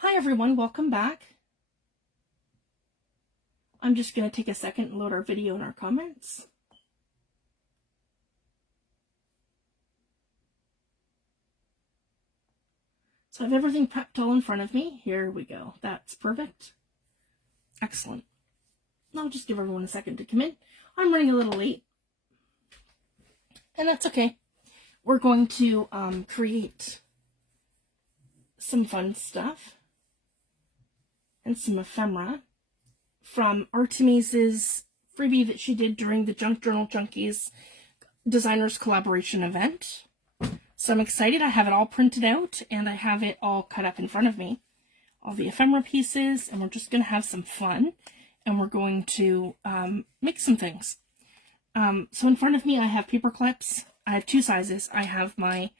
Hi everyone, welcome back. I'm just going to take a second and load our video in our comments. So I have everything prepped all in front of me. Here we go. That's perfect. Excellent. I'll just give everyone a second to come in. I'm running a little late, and that's okay. We're going to create some fun stuff and some ephemera from Artymaze's freebie that she did during the Junk Journal Junkies Designers Collaberation event. So I'm excited. I have it all printed out and I have it all cut up in front of me. All the ephemera pieces, and we're just going to have some fun, and we're going to make some things. So in front of me I have paper clips. I have two sizes. I have my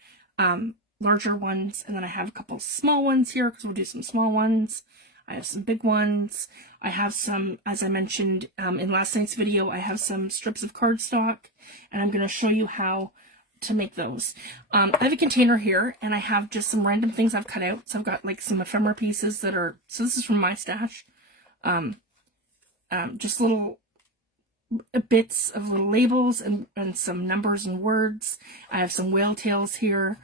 larger ones, and then I have a couple small ones here because we'll do some small ones. I have some big ones. I have some, as I mentioned in last night's video, I have some strips of cardstock, and I'm going to show you how to make those. I have a container here, and I have just some random things I've cut out. So I've got like some ephemera pieces that are, so this is from my stash. Just little bits of little labels and some numbers and words. I have some whale tails here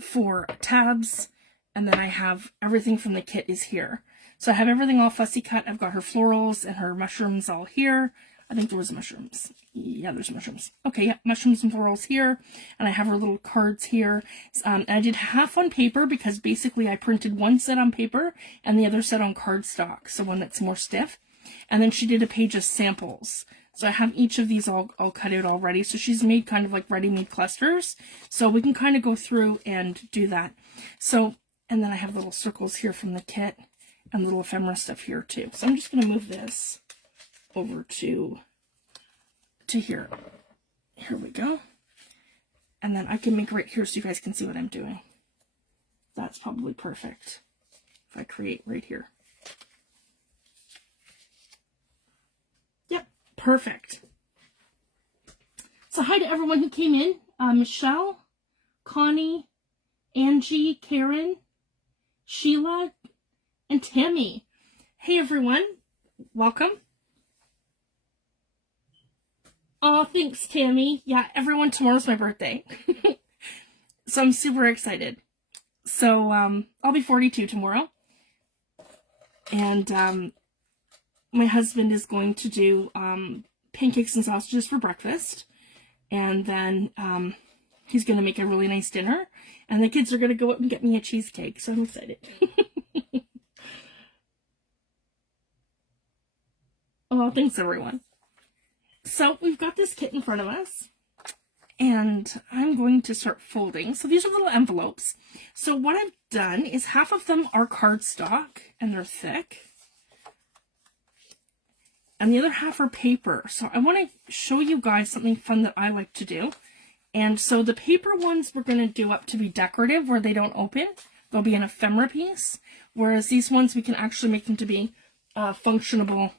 for tabs, and then I have everything from the kit is here. So I have everything all fussy cut. I've got her florals and her mushrooms all here. I think there was mushrooms. Yeah, there's mushrooms. Okay, yeah, mushrooms and florals here. And I have her little cards here. I did half on paper because basically I printed one set on paper and the other set on cardstock, so one that's more stiff. And then she did a page of samples. So I have each of these all cut out already. So she's made kind of like ready-made clusters. So we can kind of go through and do that. So, and then I have little circles here from the kit and little ephemera stuff here too. So I'm just going to move this over to here. Here we go. And then I can make right here so you guys can see what I'm doing. That's probably perfect if I create right here. Yep, perfect. So hi to everyone who came in. Michelle, Connie, Angie, Karen, Sheila, and Tammy. Hey everyone, welcome. Oh, thanks, Tammy. Yeah, everyone, tomorrow's my birthday. So I'm super excited. So I'll be 42 tomorrow. And my husband is going to do pancakes and sausages for breakfast. And then he's going to make a really nice dinner. And the kids are going to go out and get me a cheesecake. So I'm excited. Oh, thanks, everyone. So we've got this kit in front of us, and I'm going to start folding. So these are little envelopes. So what I've done is half of them are cardstock, and they're thick, and the other half are paper. So I want to show you guys something fun that I like to do. And so the paper ones we're going to do up to be decorative, where they don't open. They'll be an ephemera piece, whereas these ones we can actually make them to be functionable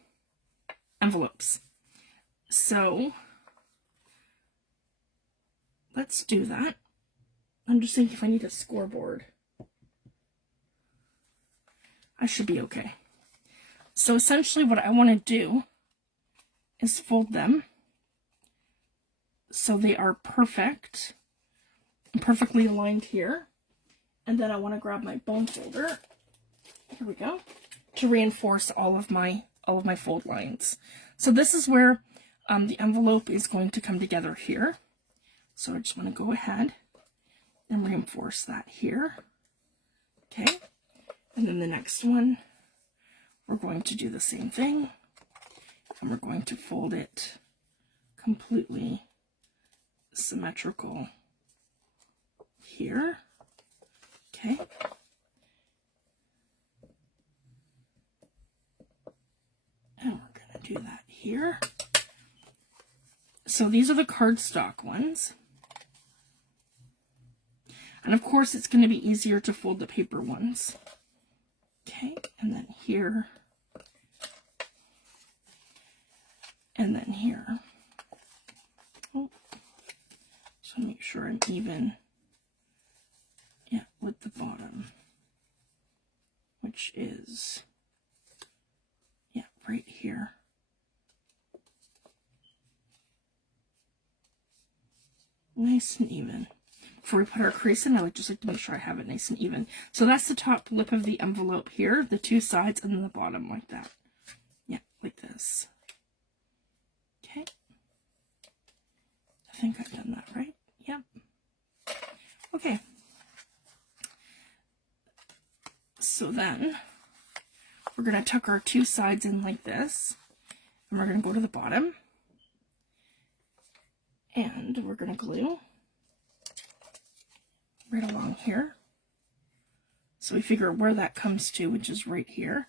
envelopes. So let's do that. I'm just thinking if I need a scoreboard. I should be okay. So essentially what I want to do is fold them so they are perfect and perfectly aligned here. And then I want to grab my bone folder. Here we go. To reinforce all of my fold lines. So this is where the envelope is going to come together here. So I just want to go ahead and reinforce that here. Okay. And then the next one, we're going to do the same thing. And we're going to fold it completely symmetrical here. Okay. And we're going to do that here. So these are the cardstock ones. And of course it's going to be easier to fold the paper ones. Okay, and then here. And then here. Oh, so make sure I'm even, yeah, with the bottom. which is, yeah, right here. Nice and even. Before we put our crease in, I just like to make sure I have it nice and even. So that's the top lip of the envelope here, the two sides, and then the bottom like that. Yeah, like this. Okay. I think I've done that right. Yep. Okay. So then we're going to tuck our two sides in like this, and we're going to go to the bottom, and we're going to glue right along here. So we figure where that comes to, which is right here.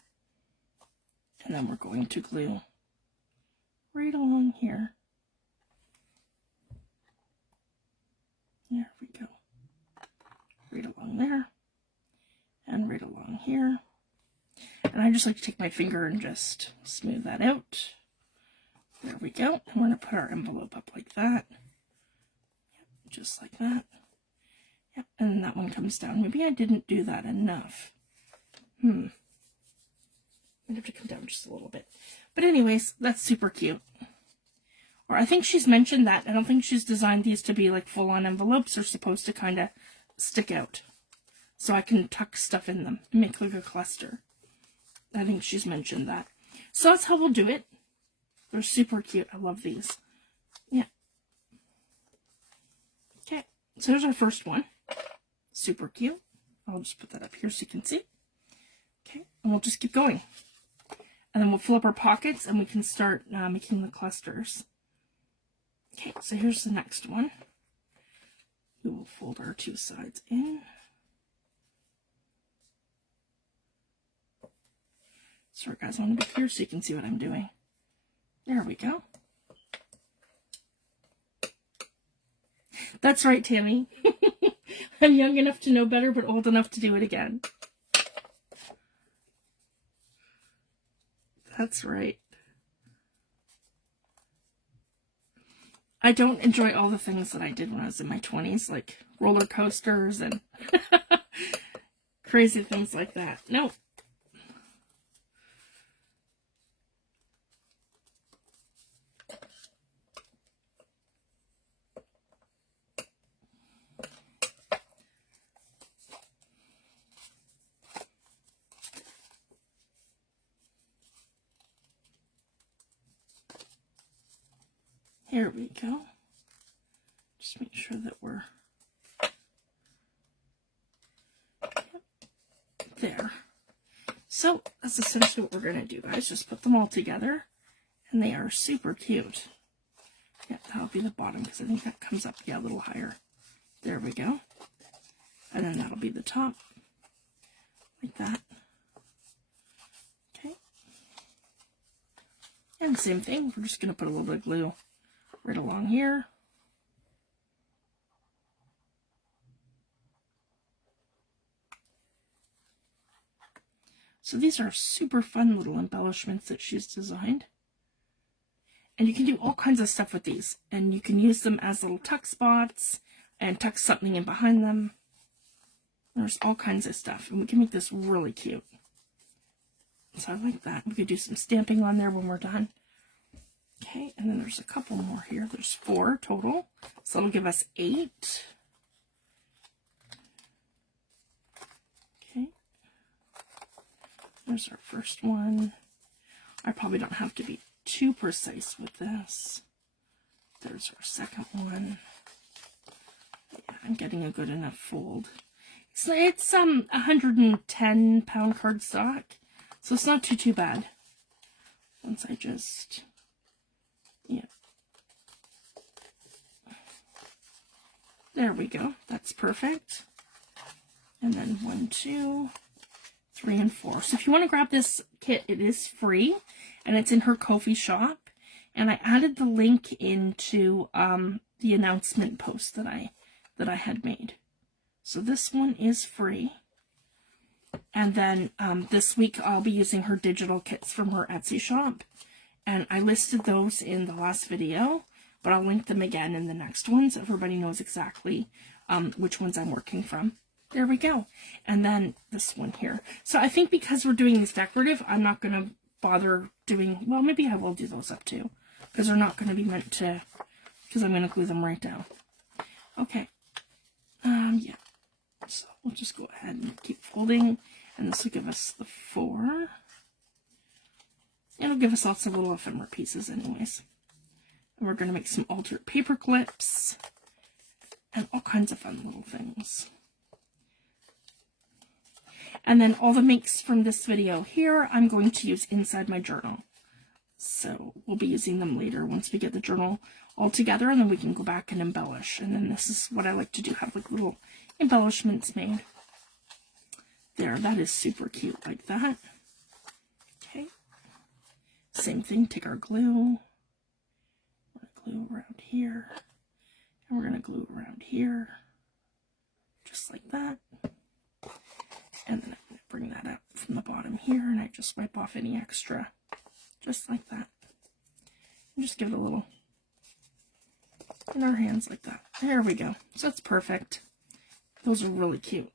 And then we're going to glue right along here. There we go. Right along there. And right along here. And I just like to take my finger and just smooth that out. There we go. And we're going to put our envelope up like that. Yep, just like that. Yep, and then that one comes down. Maybe I didn't do that enough. I'd have to come down just a little bit. But anyways, that's super cute. Or I think she's mentioned that. I don't think she's designed these to be like full-on envelopes. They're supposed to kind of stick out. So I can tuck stuff in them and make like a cluster. I think she's mentioned that. So that's how we'll do it. They're super cute. I love these. Yeah. Okay, so here's our first one. Super cute. I'll just put that up here so you can see. Okay, and we'll just keep going. And then we'll fill up our pockets and we can start making the clusters. Okay, so here's the next one. We will fold our two sides in. Sorry guys, I want to be here so you can see what I'm doing. There we go. That's right, Tammy. I'm young enough to know better, but old enough to do it again. That's right. I don't enjoy all the things that I did when I was in my 20s, like roller coasters and crazy things like that. No. Here we go. Just make sure that we're there. So that's essentially what we're going to do, guys. Just put them all together, and they are super cute. Yeah, that'll be the bottom because I think that comes up, yeah, a little higher. There we go. And then that'll be the top, like that. Okay. And same thing, we're just going to put a little bit of glue right along here. So these are super fun little embellishments that she's designed. And you can do all kinds of stuff with these. And you can use them as little tuck spots and tuck something in behind them. There's all kinds of stuff. And we can make this really cute. So I like that. We could do some stamping on there when we're done. Okay, and then there's a couple more here. There's 4 total. So it'll give us 8. Okay. There's our first one. I probably don't have to be too precise with this. There's our second one. Yeah, I'm getting a good enough fold. So it's 110 pound cardstock, so it's not too bad. Once I just, yeah. There we go. That's perfect. And then 1, 2, 3, and 4. So if you want to grab this kit, it is free, and it's in her Ko-fi shop. And I added the link into the announcement post that I had made. So this one is free. And then this week I'll be using her digital kits from her Etsy shop. And I listed those in the last video, but I'll link them again in the next one so everybody knows exactly which ones I'm working from. There we go. And then this one here. So I think because we're doing these decorative, I'm not going to bother doing, well, maybe I will do those up too, because they're not going to be meant to, because I'm going to glue them right down. Okay. Yeah. So we'll just go ahead and keep folding, and this will give us the 4. It'll give us lots of little ephemera pieces anyways. And we're going to make some altered paper clips and all kinds of fun little things. And then all the makes from this video here, I'm going to use inside my journal. So we'll be using them later once we get the journal all together, and then we can go back and embellish. And then this is what I like to do, have like little embellishments made. There, that is super cute like that. Okay. Same thing, take our glue. We're going to glue around here. And we're going to glue around here. Just like that. And then I'm going to bring that up from the bottom here, and I just wipe off any extra. Just like that. And just give it a little in our hands like that. There we go. So that's perfect. Those are really cute.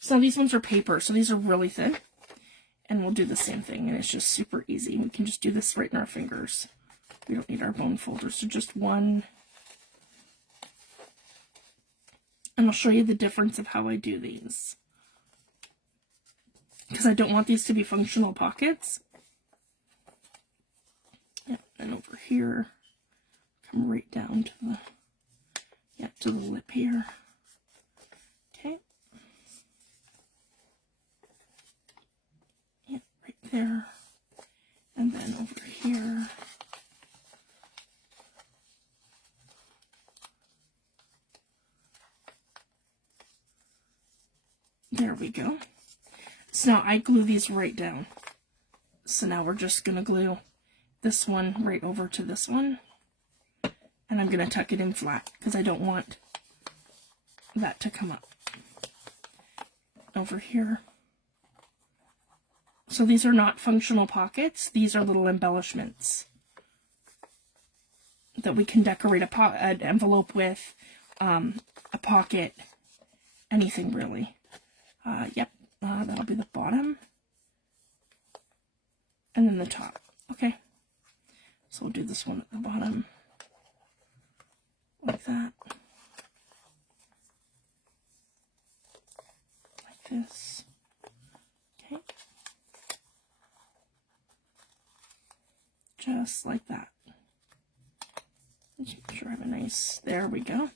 So these ones are paper, so these are really thin. And we'll do the same thing, and it's just super easy. We can just do this right in our fingers. We don't need our bone folders, so just one. And I'll show you the difference of how I do these, because I don't want these to be functional pockets. Yeah, and over here, come right down to the, yeah, to the lip here. Okay. Yeah, right there. And then over here. There we go. So now I glue these right down. So now we're just going to glue this one right over to this one. And I'm going to tuck it in flat because I don't want that to come up. Over here. So these are not functional pockets. These are little embellishments that we can decorate an envelope with, a pocket, anything really. Yep. That'll be the bottom, and then the top. Okay, so we'll do this one at the bottom, like that, like this. Okay, just like that. Just make sure I have a nice, there we go.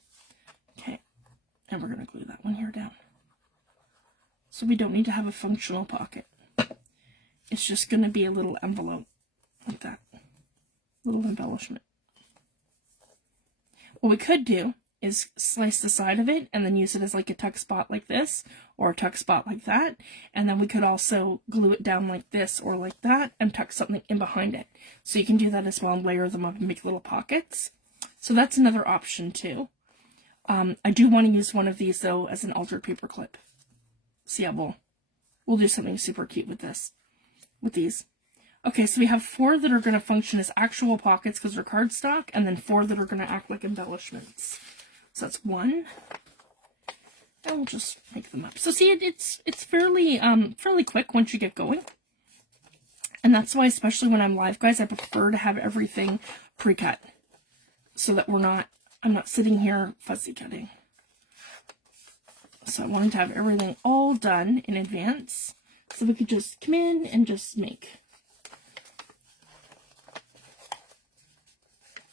Okay, and we're going to glue that one here down. So we don't need to have a functional pocket. It's just going to be a little envelope, like that. Little embellishment. What we could do is slice the side of it and then use it as like a tuck spot like this, or a tuck spot like that. And then we could also glue it down like this or like that and tuck something in behind it. So you can do that as well and layer them up and make little pockets. So that's another option too. I do want to use one of these though as an altered paper clip. So yeah, we'll do something super cute with this, with these. Okay, so we have 4 that are going to function as actual pockets because they're cardstock, and then 4 that are going to act like embellishments. So that's 1, and we'll just make them up. So see, it's fairly fairly quick once you get going, and that's why, especially when I'm live, guys, I prefer to have everything pre-cut so that I'm not sitting here fussy cutting. So I wanted to have everything all done in advance so we could just come in and just make.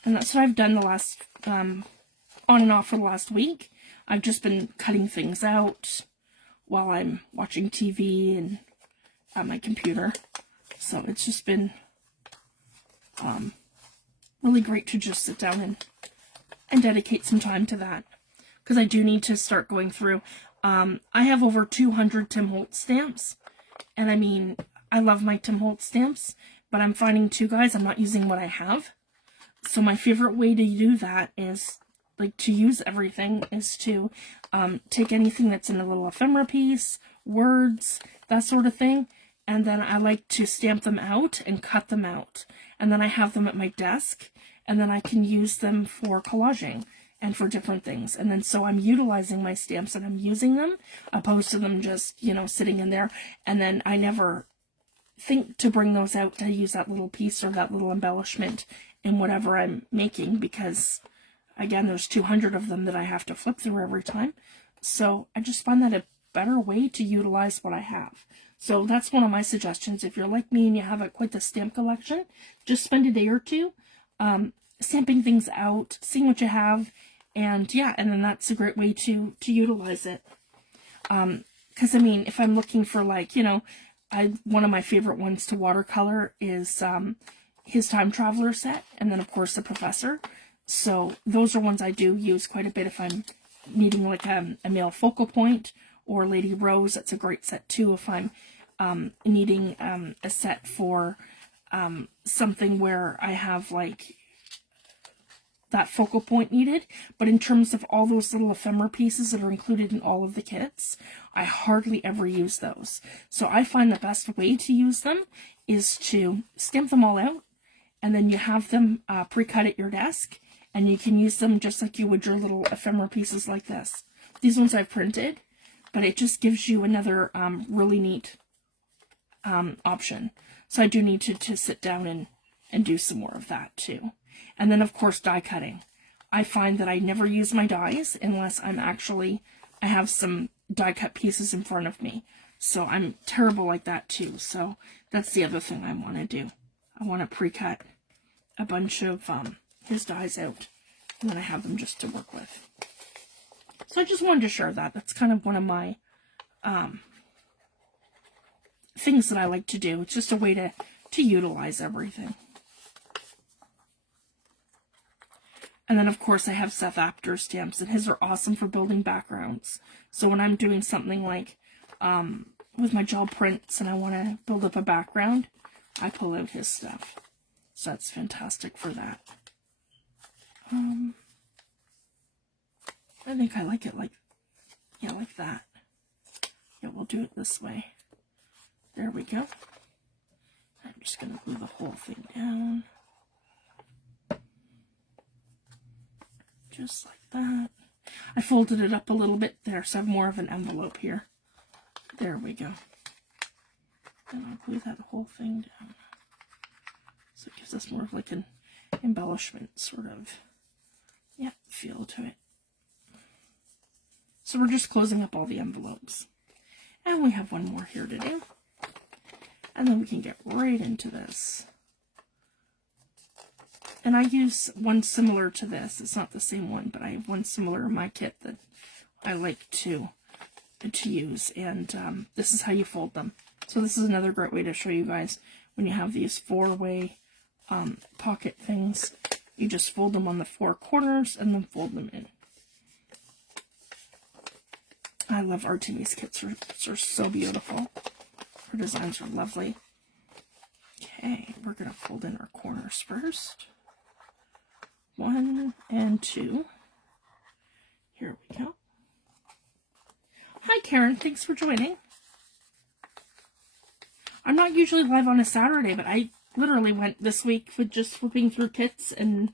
And that's what I've done the last, on and off for the last week. I've just been cutting things out while I'm watching TV and on my computer. So it's just been really great to just sit down and dedicate some time to that. Because I do need to start going through. I have over 200 Tim Holtz stamps. And I mean, I love my Tim Holtz stamps. But I'm finding too, guys, I'm not using what I have. So my favorite way to do that is, like, to use everything is to take anything that's in a little ephemera piece, words, that sort of thing. And then I like to stamp them out and cut them out. And then I have them at my desk. And then I can use them for collaging. and for different things. And then so I'm utilizing my stamps and I'm using them, opposed to them just, you know, sitting in there. And then I never think to bring those out to use that little piece or that little embellishment in whatever I'm making, because again, there's 200 of them that I have to flip through every time. So I just find that a better way to utilize what I have. So that's one of my suggestions. If you're like me and you have quite the stamp collection, just spend a day or two stamping things out, seeing what you have, and yeah, and then that's a great way to utilize it. Because I mean, if I'm looking for, like, you know, one of my favorite ones to watercolor is his Time Traveler set, and then of course the Professor. So those are ones I do use quite a bit if I'm needing like a male focal point, or Lady Rose. That's a great set too if I'm needing a set for something where I have like that focal point needed. But in terms of all those little ephemera pieces that are included in all of the kits, I hardly ever use those. So I find the best way to use them is to stamp them all out, and then you have them pre-cut at your desk, and you can use them just like you would your little ephemera pieces like this. These ones I've printed, but it just gives you another really neat option. So I do need to sit down and do some more of that too. And then of course die cutting. I find that I never use my dies unless I have some die cut pieces in front of me. So I'm terrible like that too. So that's the other thing I want to do. I want to pre-cut a bunch of his dies out, and then I have them just to work with. So I just wanted to share that. That's kind of one of my things that I like to do. It's just a way to utilize everything. And then of course I have Seth Apter stamps, and his are awesome for building backgrounds. So when I'm doing something like with my gel prints and I want to build up a background, I pull out his stuff. So that's fantastic for that. I think I like it like that. Yeah, we'll do it this way. There we go. I'm just going to glue the whole thing down. Just like that. I folded it up a little bit there, so I have more of an envelope here. There we go. And I'll glue that whole thing down. So it gives us more of like an embellishment sort of, yeah, feel to it. So we're just closing up all the envelopes. And we have one more here to do. And then we can get right into this. And I use one similar to this. It's not the same one, but I have one similar in my kit that I like to use. And this is how you fold them. So this is another great way to show you guys when you have these four-way pocket things. You just fold them on the four corners and then fold them in. I love Artymaze kits. They're so beautiful. Her designs are lovely. Okay, we're going to fold in our corners first. 1 and 2. Here we go. Hi Karen, thanks for joining. I'm not usually live on a Saturday, but I literally went this week with just flipping through kits and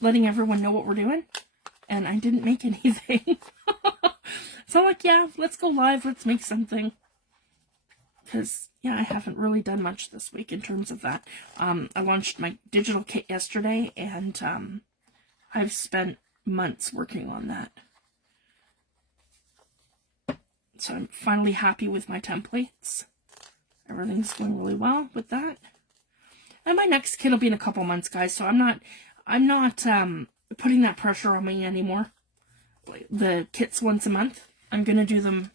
letting everyone know what we're doing. And I didn't make anything. So I'm like, yeah, let's go live, let's make something. Because, yeah, I haven't really done much this week in terms of that. I launched my digital kit yesterday, and I've spent months working on that. So I'm finally happy with my templates. Everything's going really well with that. And my next kit will be in a couple months, guys, so I'm not putting that pressure on me anymore. The kits once a month. I'm gonna do them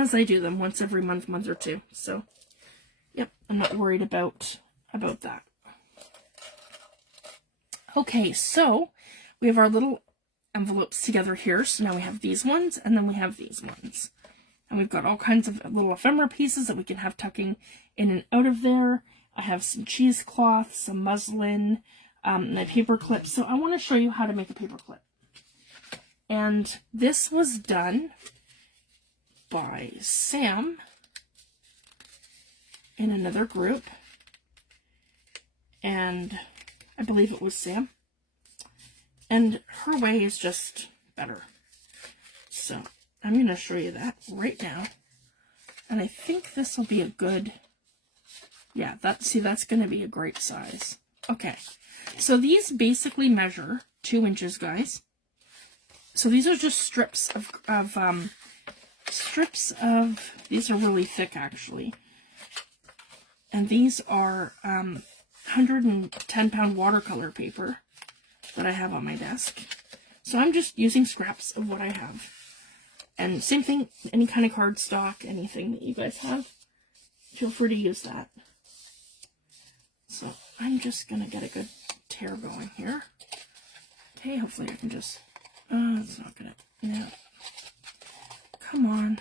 as I do them, once every month or two. So, yep, I'm not worried about that. Okay, so we have our little envelopes together here. So now we have these ones, and then we have these ones. And we've got all kinds of little ephemera pieces that we can have tucking in and out of there. I have some cheesecloth, some muslin, my paper clips. So I want to show you how to make a paper clip. And this was done by Sam in another group. And I believe it was Sam. And her way is just better. So I'm going to show you that right now. And I think this will be a good, yeah, that's going to be a great size. Okay, so these basically measure 2 inches, guys. So these are just strips of these are really thick actually. And these are 110-pound watercolor paper that I have on my desk. So I'm just using scraps of what I have. And same thing, any kind of cardstock, anything that you guys have, feel free to use that. So I'm just going to get a good tear going here. Okay, hopefully I can just, it's not going to, yeah. Come on.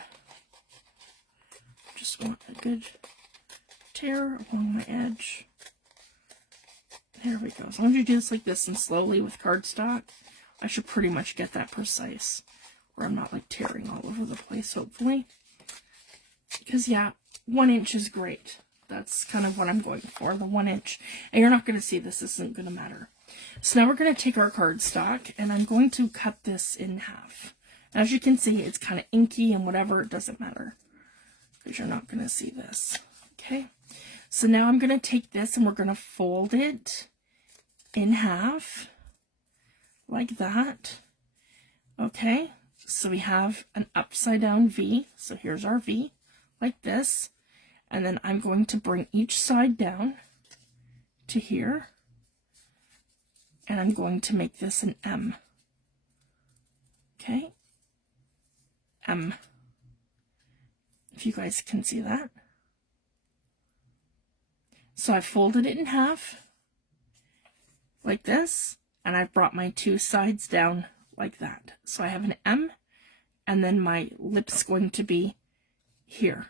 Just want a good tear along my edge. There we go. As long as you do this like this and slowly with cardstock, I should pretty much get that precise. Where I'm not like tearing all over the place, hopefully. Because yeah, 1 inch is great. That's kind of what I'm going for, the 1 inch. And you're not going to see this isn't going to matter. So now we're going to take our cardstock and I'm going to cut this in half. As you can see, it's kind of inky and whatever, it doesn't matter. Because you're not going to see this. Okay. So now I'm going to take this and we're going to fold it in half. Like that. Okay. So we have an upside down V. So here's our V, like this. And then I'm going to bring each side down to here. And I'm going to make this an M. Okay. M. If you guys can see that. So I folded it in half, like this. And I've brought my 2 sides down like that. So I have an M, and then my lip's going to be here.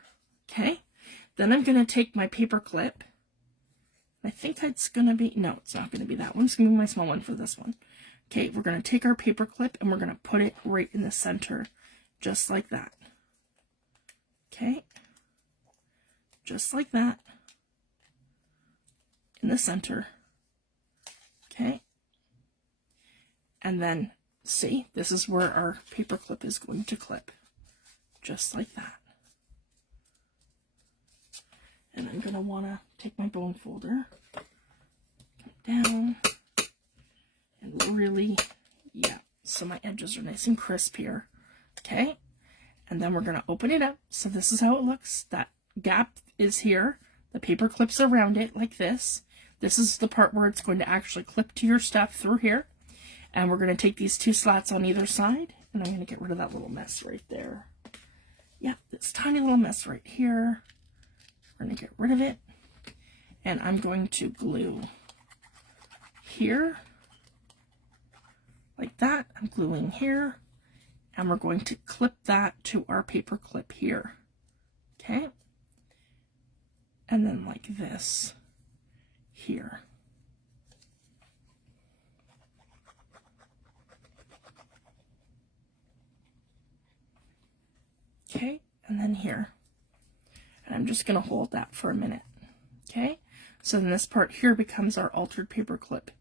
Okay. Then I'm going to take my paper clip. I think it's going to be, no, it's not going to be that one. It's going to be my small one for this one. Okay, we're going to take our paper clip and we're going to put it right in the center, just like that. Okay. Just like that. In the center. Okay. And then, see, this is where our paper clip is going to clip. Just like that. And I'm going to want to take my bone folder, come down, and really, yeah, so my edges are nice and crisp here. Okay. And then we're going to open it up. So this is how it looks. That gap is here. The paper clips around it like this. This is the part where it's going to actually clip to your stuff through here. And we're going to take these 2 slats on either side, and I'm going to get rid of that little mess right there. Yeah, this tiny little mess right here. We're going to get rid of it, and I'm going to glue here, like that. I'm gluing here, and we're going to clip that to our paper clip here. Okay? And then like this here. Okay, and then here. And I'm just going to hold that for a minute. Okay, so then this part here becomes our altered paper clip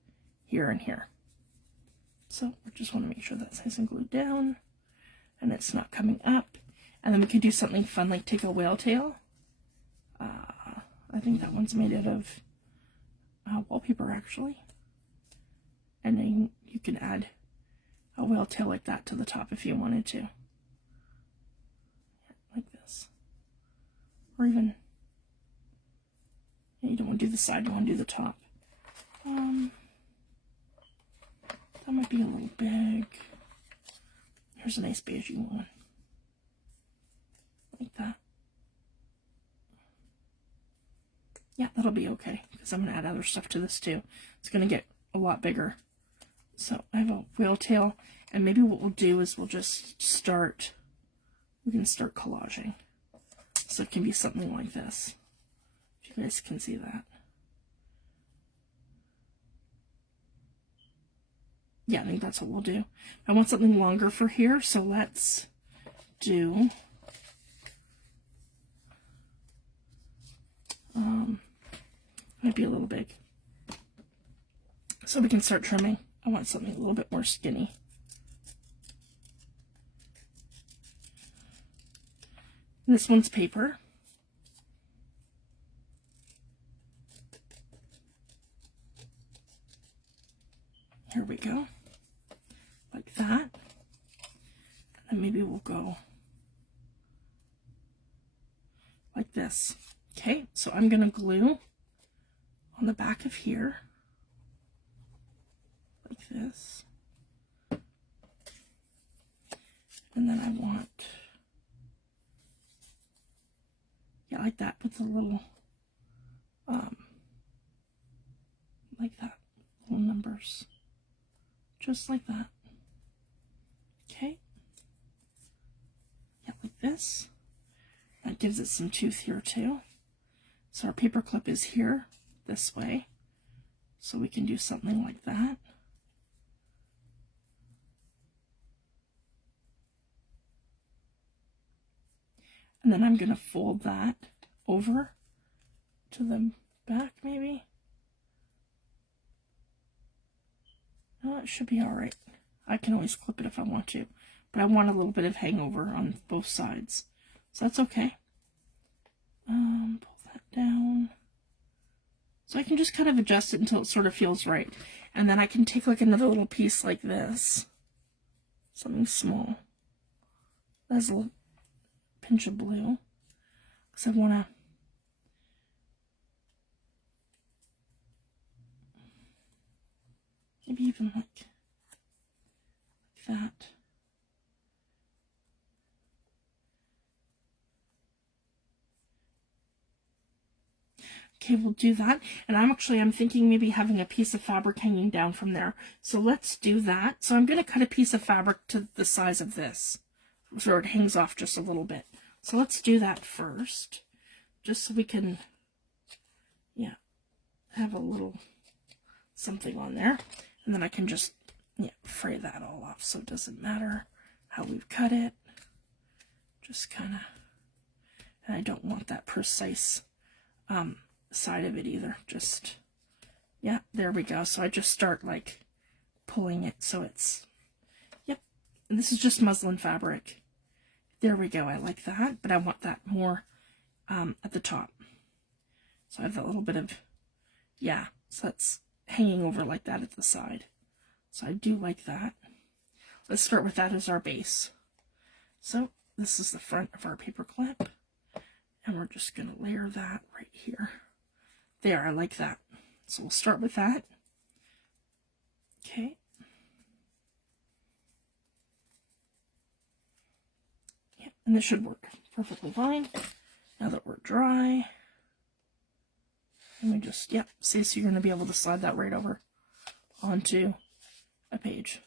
here and here. So we just want to make sure that's nice and glued down and it's not coming up. And then we could do something fun like take a whale tail. I think that one's made out of wallpaper actually. And then you can add a whale tail like that to the top if you wanted to. Like this. Or even, yeah, you don't want to do the side, you want to do the top. That might be a little big. Here's a nice beigey one. Like that. Yeah, that'll be okay, because I'm going to add other stuff to this too. It's going to get a lot bigger. So I have a whale tail, and maybe what we'll do is we'll just start, we can start collaging. So it can be something like this. If you guys can see that. Yeah, I think that's what we'll do. I want something longer for here, so let's do might be a little big. So we can start trimming I want something a little bit more skinny. And this one's paper. Here we go. Like that. And then maybe we'll go like this. Okay, so I'm going to glue on the back of here. Like this. And then I want, yeah, like that, with the little, like that, little numbers. Just like that. Okay. Yeah, like this. That gives it some tooth here too. So our paper clip is here, this way. So we can do something like that. And then I'm going to fold that over to the back, maybe. No, it should be all right. I can always clip it if I want to, but I want a little bit of hangover on both sides. So that's okay. Pull that down. So I can just kind of adjust it until it sort of feels right. And then I can take like another little piece like this. Something small. That's a little pinch of blue. Because I want to maybe even like that. Okay, we'll do that. And I'm thinking maybe having a piece of fabric hanging down from there. So let's do that. So I'm going to cut a piece of fabric to the size of this, so it hangs off just a little bit. So let's do that first, just so we can, yeah, have a little something on there. And then I can just, yeah, fray that all off, so it doesn't matter how we've cut it. Just kind of, and I don't want that precise side of it either. Just, yeah, there we go. So I just start like pulling it so it's, yep, and this is just muslin fabric. There we go. I like that, but I want that more at the top. So I have that little bit of, yeah, so that's hanging over like that at the side. So I do like that. Let's start with that as our base. So this is the front of our paper clip, and we're just going to layer that right here. There, I like that. So we'll start with that. Okay. Yeah, and this should work perfectly fine. Now that we're dry, and we just, yep, see, so you're going to be able to slide that right over onto a page.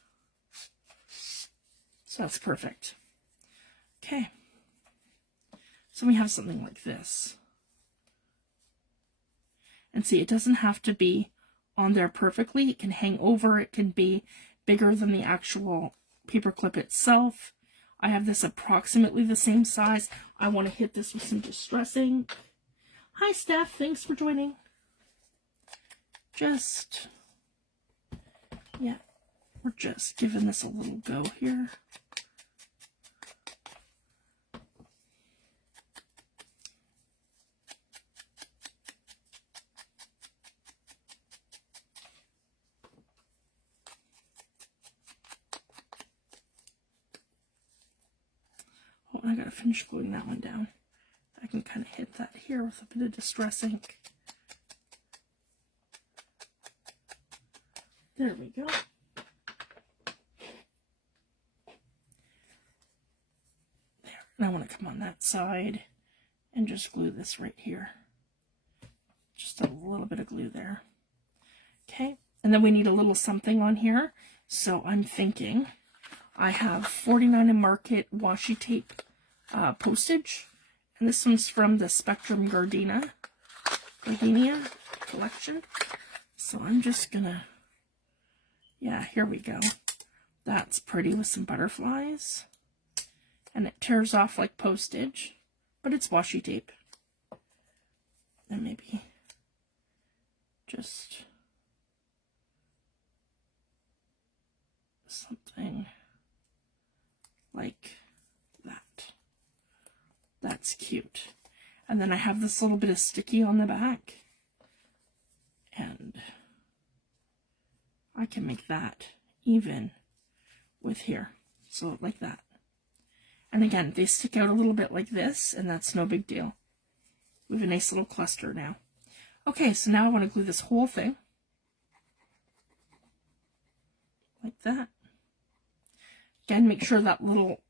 So that's perfect. Okay. So we have something like this. And see, it doesn't have to be on there perfectly. It can hang over. It can be bigger than the actual paper clip itself. I have this approximately the same size. I want to hit this with some distress ink. Hi, Steph. Thanks for joining. Just, yeah, we're just giving this a little go here. Oh, I gotta finish gluing that one down. I can kind of hit that here with a bit of distress ink. There we go. There. And I want to come on that side and just glue this right here. Just a little bit of glue there. Okay. And then we need a little something on here. So I'm thinking I have 49 and Market washi tape postage. And this one's from the Spectrum Gardenia collection. So I'm just gonna, yeah, here we go. That's pretty with some butterflies. And it tears off like postage, but it's washi tape. And maybe just, something like that. That's cute. And then I have this little bit of sticky on the back, and I can make that even with here. So like that. And again, they stick out a little bit like this, and that's no big deal. We have a nice little cluster now. Okay, so now I want to glue this whole thing like that. Again, make sure that little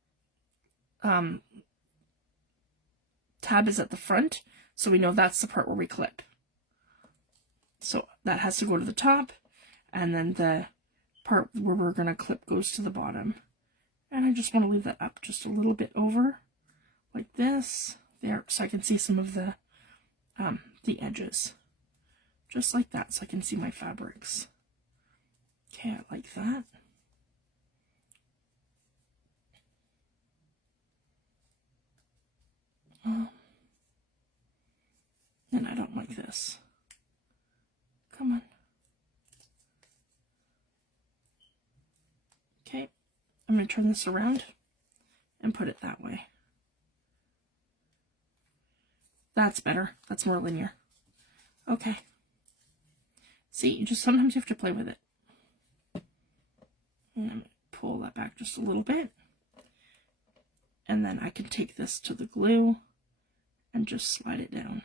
tab is at the front, so we know that's the part where we clip. So that has to go to the top, and then the part where we're going to clip goes to the bottom. And I just want to leave that up just a little bit over, like this, there, so I can see some of the edges. Just like that, so I can see my fabrics. Okay, I like that. And I don't like this. Come on. Okay, I'm going to turn this around and put it that way. That's better. That's more linear. Okay. See, you just sometimes you have to play with it. And I'm going to pull that back just a little bit. And then I can take this to the glue and just slide it down.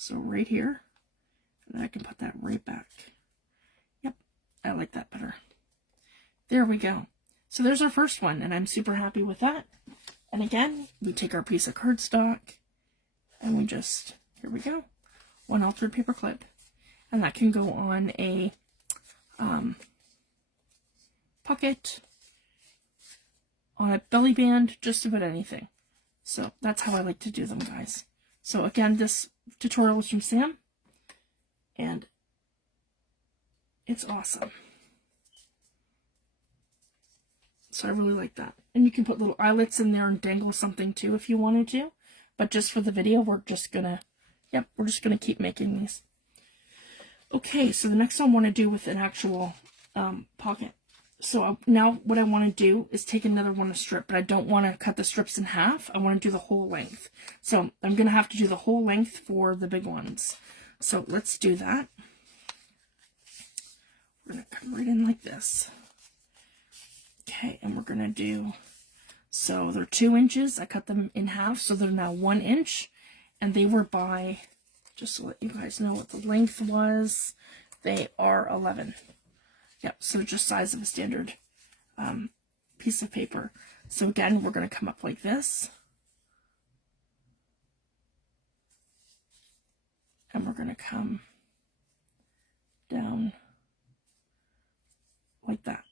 So right here, and then I can put that right back. Yep, I like that better. There we go. So there's our first one, and I'm super happy with that. And again, we take our piece of cardstock, and we just, here we go, one altered paper clip. And that can go on a pocket, on a belly band, just about anything. So that's how I like to do them, guys. So again, this tutorial was from Sam, and it's awesome. So I really like that. And you can put little eyelets in there and dangle something too if you wanted to. But just for the video, we're just gonna, we're just gonna keep making these. Okay, so the next one I want to do with an actual pocket. So now what I want to do is take another one, a strip, but I don't want to cut the strips in half. I want to do the whole length. So I'm going to have to do the whole length for the big ones. So let's do that. We're going to come right in like this. Okay, and we're going to do, so they're 2 inches. I cut them in half, so they're now 1 inch. And they were by, just to let you guys know what the length was, they are 11. Yep, so just size of a standard piece of paper. So again, we're going to come up like this. And we're going to come down like that.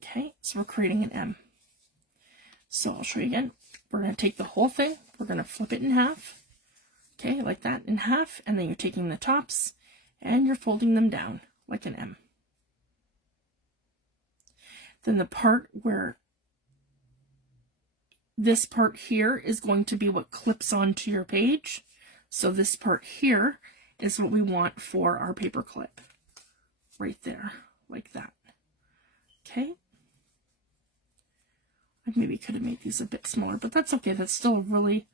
Okay, so we're creating an M. So I'll show you again. We're going to take the whole thing. We're going to flip it in half. Okay, like that, in half. And then you're taking the tops and you're folding them down like an M. Then the part where this part here is going to be what clips onto your page. So this part here is what we want for our paper clip. Right there, like that. Okay. I maybe could have made these a bit smaller, but that's okay. That's still really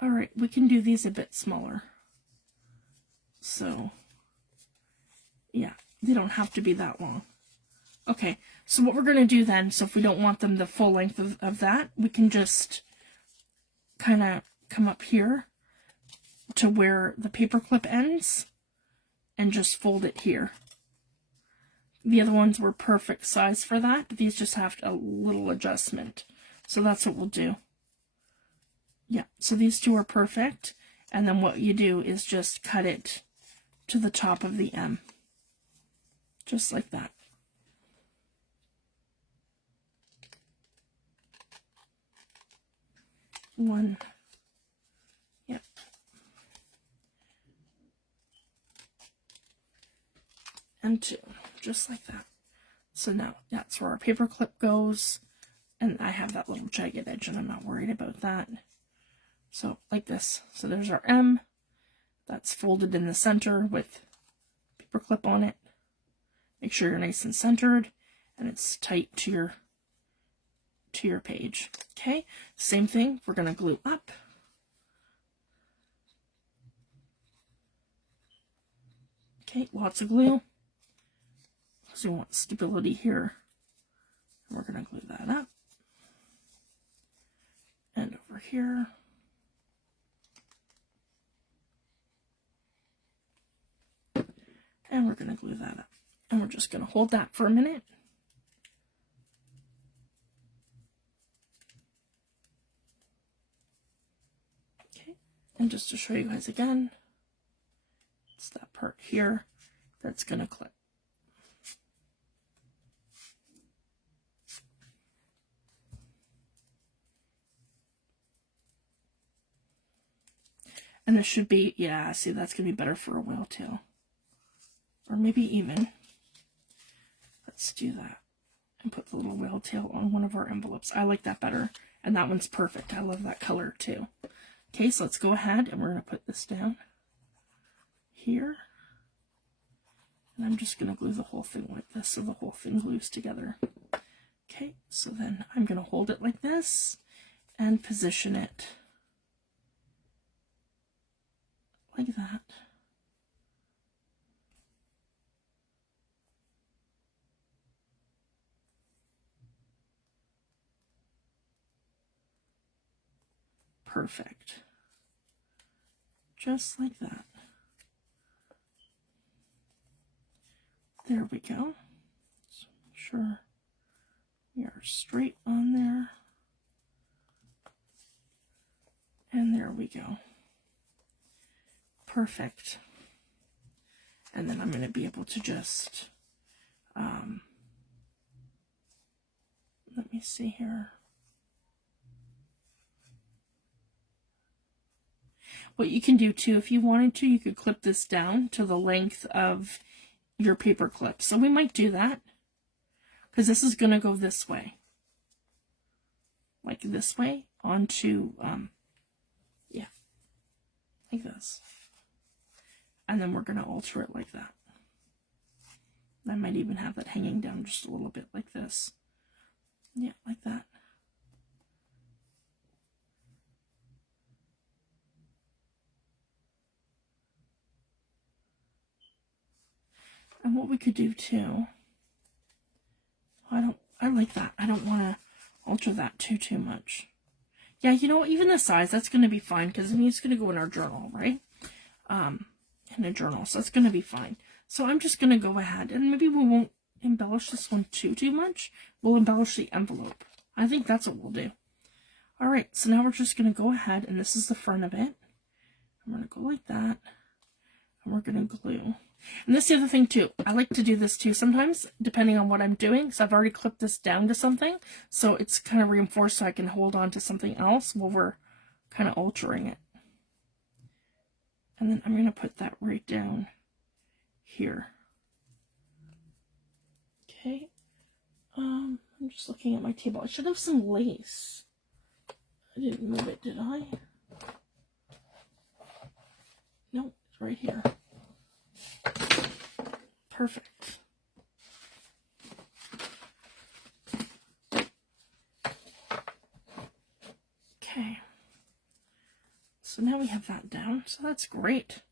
all right, we can do these a bit smaller. So, yeah, they don't have to be that long. Okay, so what we're going to do then, so if we don't want them the full length of that, we can just kind of come up here to where the paper clip ends and just fold it here. The other ones were perfect size for that, but these just have a little adjustment. So that's what we'll do. Yeah, so these two are perfect. And then what you do is just cut it to the top of the M. Just like that. One. Yep. And 2. Just like that. So now that's where our paper clip goes. And I have that little jagged edge and I'm not worried about that. So like this. So there's our M. that's folded in the center with paper clip on it. Make sure you're nice and centered and it's tight to your page. Okay, same thing, we're going to glue up. Okay, lots of glue. So we want stability here. We're going to glue that up. And over here. And we're going to glue that up. And we're just going to hold that for a minute. Okay, and just to show you guys again, it's that part here that's going to clip. And this should be, yeah, see, that's going to be better for a whale tail. Or maybe even, let's do that. And put the little whale tail on one of our envelopes. I like that better. And that one's perfect. I love that color too. Okay, so let's go ahead and we're going to put this down here. And I'm just going to glue the whole thing like this so the whole thing glues together. Okay, so then I'm going to hold it like this and position it like that. Perfect. Just like that. There we go. So make sure we are straight on there. And there we go. Perfect. And then I'm going to be able to just, let me see here. What you can do too, if you wanted to, you could clip this down to the length of your paper clip. So we might do that because this is going to go this way, like this way onto, yeah, like this. And then we're going to alter it like that. I might even have that hanging down just a little bit like this. Yeah, like that. And what we could do too, I like that. I don't want to alter that too much. Yeah, you know, even the size, that's going to be fine because I mean, it's going to go in our journal, right? In a journal, so it's going to be fine. So I'm just going to go ahead and maybe we won't embellish this one too much. We'll embellish the envelope. I think that's what we'll do. All right, so now we're just going to go ahead and this is the front of it. I'm going to go like that and we're going to glue. And this is the other thing too. I like to do this too sometimes, depending on what I'm doing. So I've already clipped this down to something, so it's kind of reinforced so I can hold on to something else while we're kind of altering it. And then I'm going to put that right down here. Okay. I'm just looking at my table. I should have some lace. I didn't move it, did I? No, it's right here. Perfect. Okay. So now we have that down, so that's great.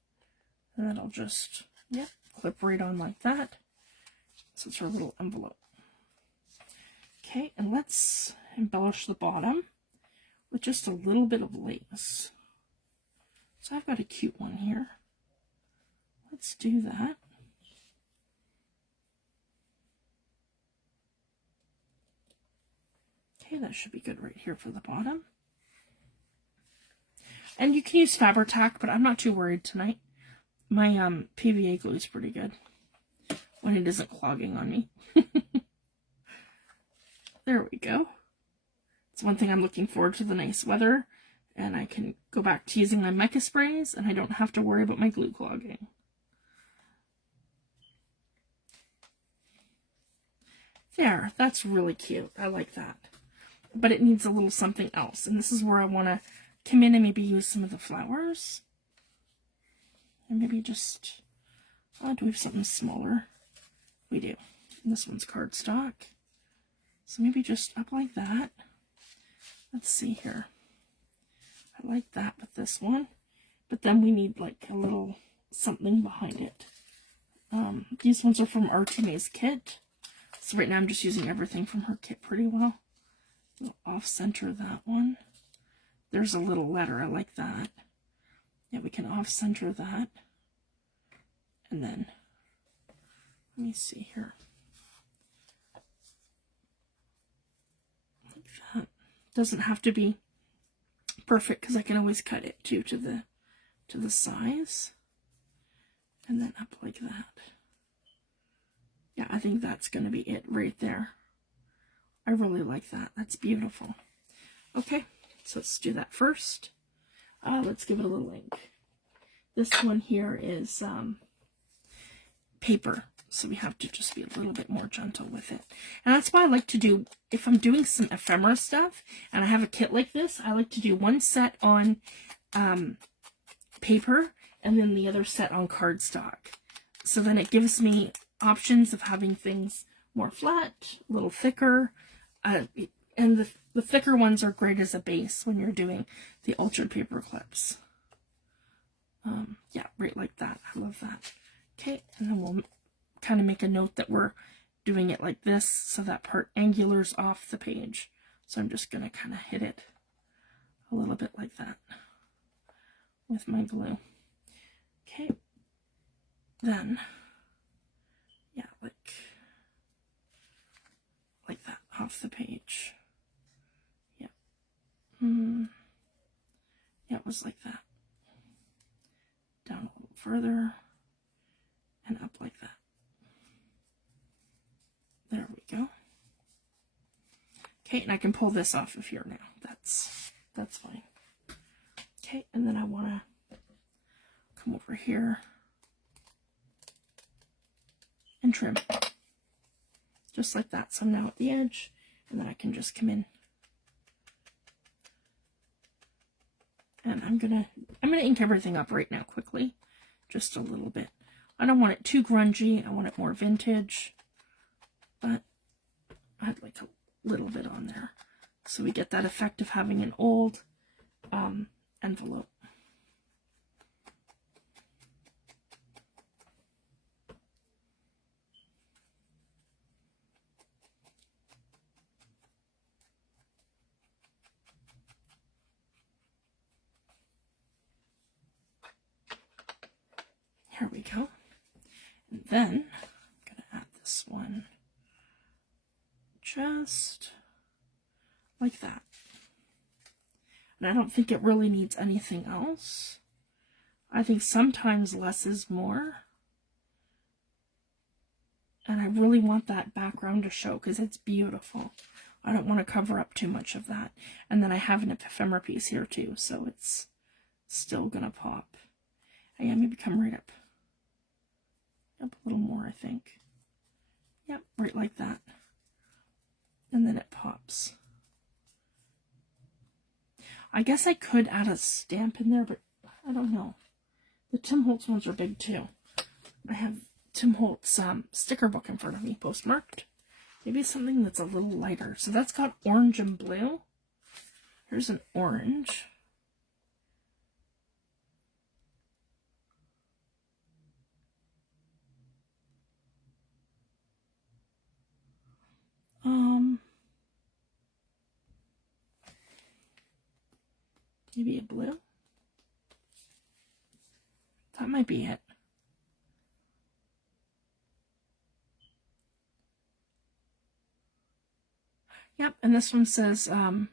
And then I'll just, yeah, clip right on like that. So it's our little envelope. Okay, and let's embellish the bottom with just a little bit of lace. So I've got a cute one here. Let's do that. Okay, that should be good right here for the bottom. And you can use Fabri-Tac, but I'm not too worried tonight. My PVA glue is pretty good when it isn't clogging on me. There we go. It's one thing I'm looking forward to, the nice weather, and I can go back to using my mica sprays, and I don't have to worry about my glue clogging. There, that's really cute. I like that. But it needs a little something else, and this is where I want to come in and maybe use some of the flowers. And maybe just, do we have something smaller? We do. And this one's cardstock. So maybe just up like that. Let's see here. I like that with this one. But then we need like a little something behind it. These ones are from Artymaze Kit. So right now I'm just using everything from her kit pretty well. We'll off-center that one. There's a little letter. I like that. Yeah, we can off-center that. And then, let me see here. Like that. Doesn't have to be perfect because I can always cut it too to the size. And then up like that. Yeah, I think that's going to be it right there. I really like that. That's beautiful. Okay, so let's do that first. Let's give it a little ink. This one here is paper, so we have to just be a little bit more gentle with it. And that's why I like to do, if I'm doing some ephemera stuff, and I have a kit like this, I like to do one set on paper, and then the other set on cardstock. So then it gives me options of having things more flat, a little thicker, and the thicker ones are great as a base when you're doing the altered paper clips. Yeah, right like that. I love that. Okay, and then we'll kind of make a note that we're doing it like this, so that part angulars off the page. So I'm just going to kind of hit it a little bit like that with my glue. Okay, then, yeah, like that off the page. Yeah. Yeah, it was like that. Down a little further and up like that. There we go. Okay, and I can pull this off of here now. That's fine. Okay, and then I want to come over here and trim. Just like that. So I'm now at the edge, and then I can just come in. And I'm gonna ink everything up right now quickly. Just a little bit. I don't want it too grungy. I want it more vintage. But I'd like a little bit on there. So we get that effect of having an old envelope. Here we go. And then I'm going to add this one just like that. And I don't think it really needs anything else. I think sometimes less is more. And I really want that background to show because it's beautiful. I don't want to cover up too much of that. And then I have an ephemera piece here too, so it's still going to pop. Yeah, maybe come right up. Up a little more, I think. Yep, right like that. And then it pops. I guess I could add a stamp in there, but I don't know. The Tim Holtz ones are big too. I have Tim Holtz sticker book in front of me, postmarked. Maybe something that's a little lighter. So that's got orange and blue. Here's an orange. Maybe a blue. That might be it. Yep, and this one says, I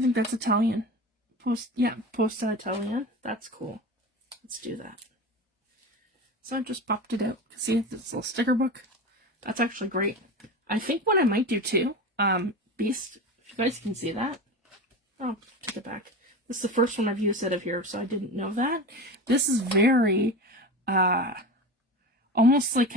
think that's Italian. Posta Italian. That's cool. Let's do that. So I just popped it out. See this little sticker book? That's actually great. I think what I might do too, Beast, if you guys can see that. Oh, take it back. This is the first one I've used out of here, so I didn't know that. This is very, almost like,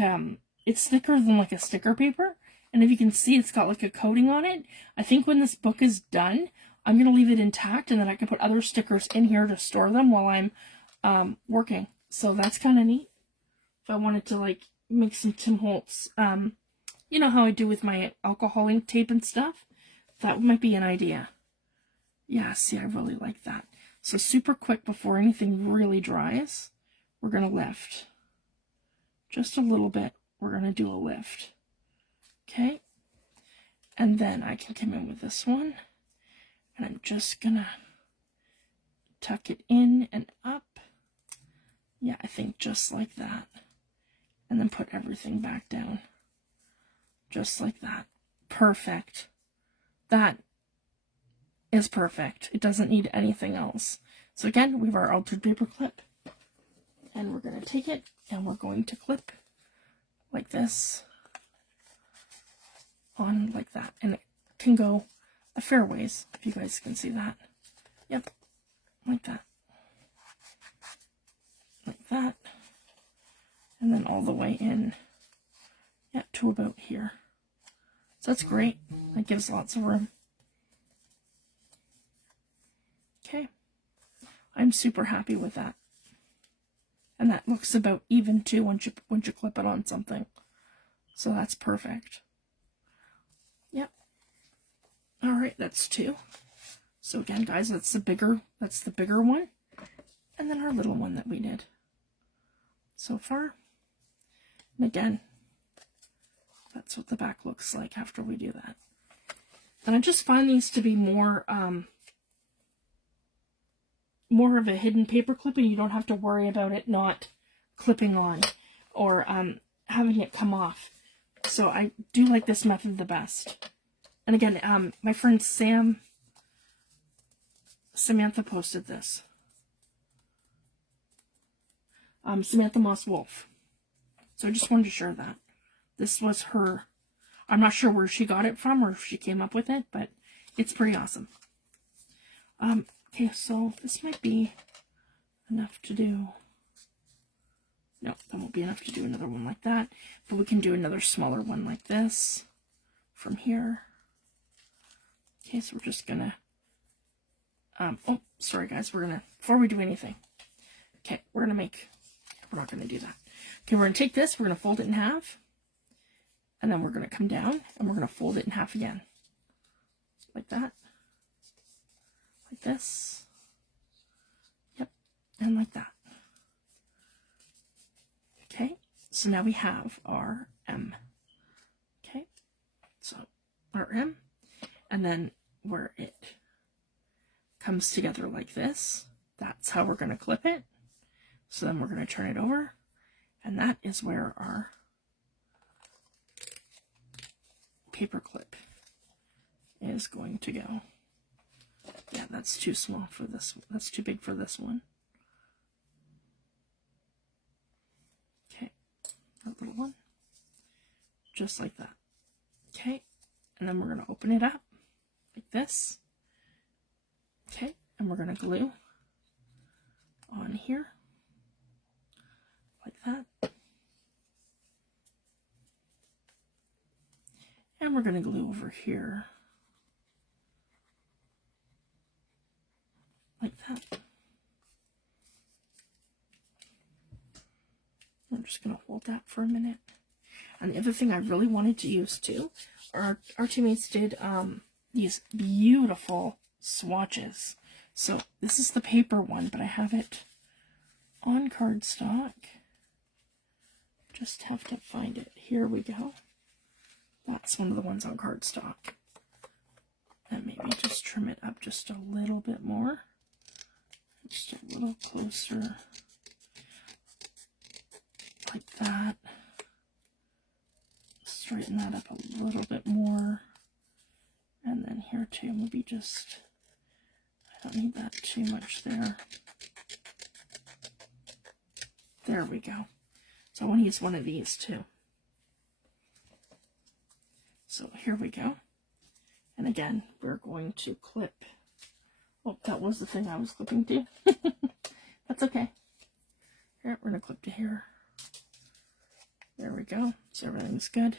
it's thicker than like a sticker paper. And if you can see, it's got like a coating on it. I think when this book is done, I'm going to leave it intact, and then I can put other stickers in here to store them while I'm working. So that's kind of neat. If I wanted to like make some Tim Holtz, you know how I do with my alcohol ink tape and stuff? That might be an idea. Yeah, see, I really like that. So super quick before anything really dries, we're going to lift. Just a little bit, we're going to do a lift. Okay? And then I can come in with this one, and I'm just going to tuck it in and up. Yeah, I think just like that. And then put everything back down. Just like that. Perfect. That is perfect. It doesn't need anything else. So again, we have our altered paper clip. And we're going to take it and we're going to clip like this on like that. And it can go a fair ways, if you guys can see that. Yep, like that. Like that. And then all the way in, yeah, to about here. So that's great. That gives lots of room. Okay. I'm super happy with that. And that looks about even too once you clip it on something. So that's perfect. Yep. Alright, that's 2. So again, guys, that's the bigger one. And then our little one that we did so far. And again, that's what the back looks like after we do that. And I just find these to be more of a hidden paper clip, and you don't have to worry about it not clipping on or having it come off. So I do like this method the best. And again, my friend Samantha posted this. Samantha Moss Wolf. So I just wanted to share that. This was her. I'm not sure where she got it from or if she came up with it, but it's pretty awesome. Okay, so this might be enough to do. No, that won't be enough to do another one like that. But we can do another smaller one like this from here. Okay, so we're just gonna, oh, sorry guys, before we do anything, okay, we're not gonna do that. Okay, we're gonna take this, we're gonna fold it in half, and then we're gonna come down, and we're gonna fold it in half again. Like that. Like this. Yep, and like that. Okay, so now we have our M. Okay, so our M, and then where it comes together like this, that's how we're going to clip it. So then we're going to turn it over, and that is where our paper clip is going to go. Yeah, that's too small for this. That's too big for this one. Okay, that little one. Just like that. Okay, and then we're going to open it up like this. Okay, and we're going to glue on here like that. And we're going to glue over here like that. I'm just going to hold that for a minute. And the other thing I really wanted to use too, Artymaze did these beautiful swatches. So this is the paper one, but I have it on cardstock. Just have to find it. Here we go. That's one of the ones on cardstock. And maybe just trim it up just a little bit more. Just a little closer. Like that. Straighten that up a little bit more. And then here too, maybe just, I don't need that too much there. There we go. So I want to use one of these too. So here we go. And again, we're going to clip. Oh, that was the thing I was clipping to. That's okay. Here, we're going to clip to here. There we go. So everything's good.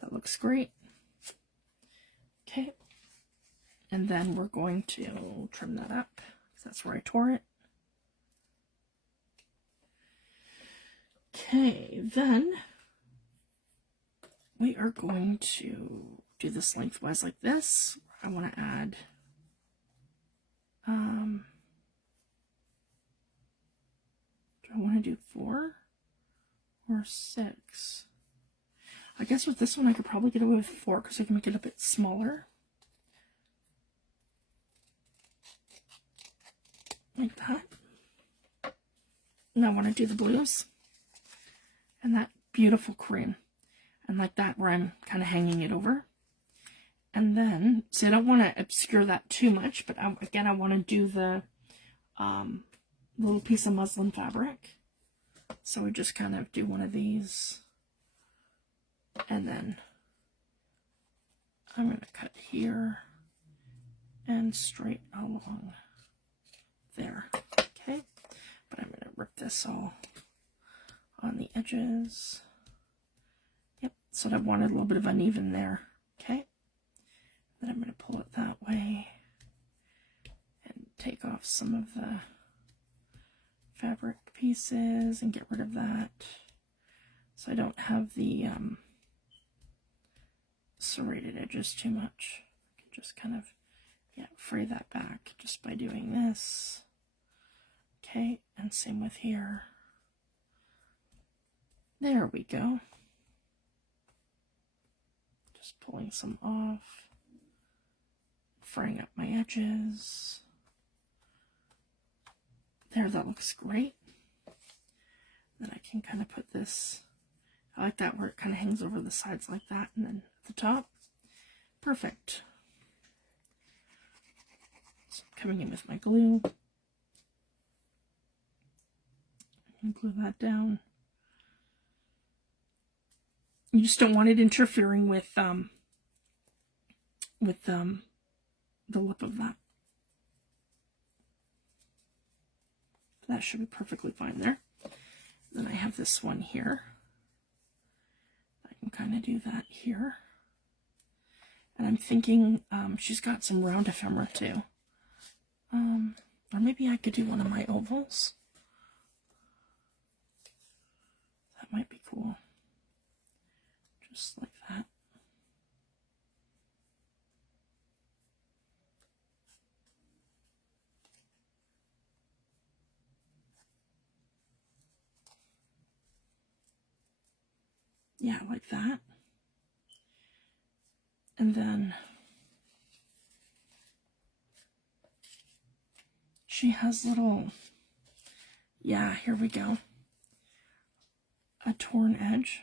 That looks great. Okay. And then we're going to trim that up, because that's where I tore it. Okay, then we are going to do this lengthwise like this. I want to add do I want to do 4 or 6? I guess with this one I could probably get away with 4 because I can make it a bit smaller. Like that. And I want to do the blues and that beautiful cream, and like that where I'm kind of hanging it over. And then, so I don't want to obscure that too much, but again I want to do the little piece of muslin fabric. So we just kind of do one of these, and then I'm going to cut here and straight along there. Okay, but I'm going to rip this all on the edges. Yep, so I wanted a little bit of uneven there. Okay, then I'm going to pull it that way and take off some of the fabric pieces and get rid of that, so I don't have the serrated edges too much. I can just kind of, yeah, fray that back just by doing this. Okay, and same with here. There we go. Just pulling some off, fraying up my edges. There, that looks great. Then I can kind of put this, I like that where it kind of hangs over the sides like that, and then at the top. Perfect. So I'm coming in with my glue. And glue that down. You just don't want it interfering with the lip of that. That should be perfectly fine there. Then I have this one here. I can kind of do that here. And I'm thinking she's got some round ephemera too. Or maybe I could do one of my ovals. That might be cool. Just like that. Yeah, like that. And then she has little, yeah, here we go. A torn edge.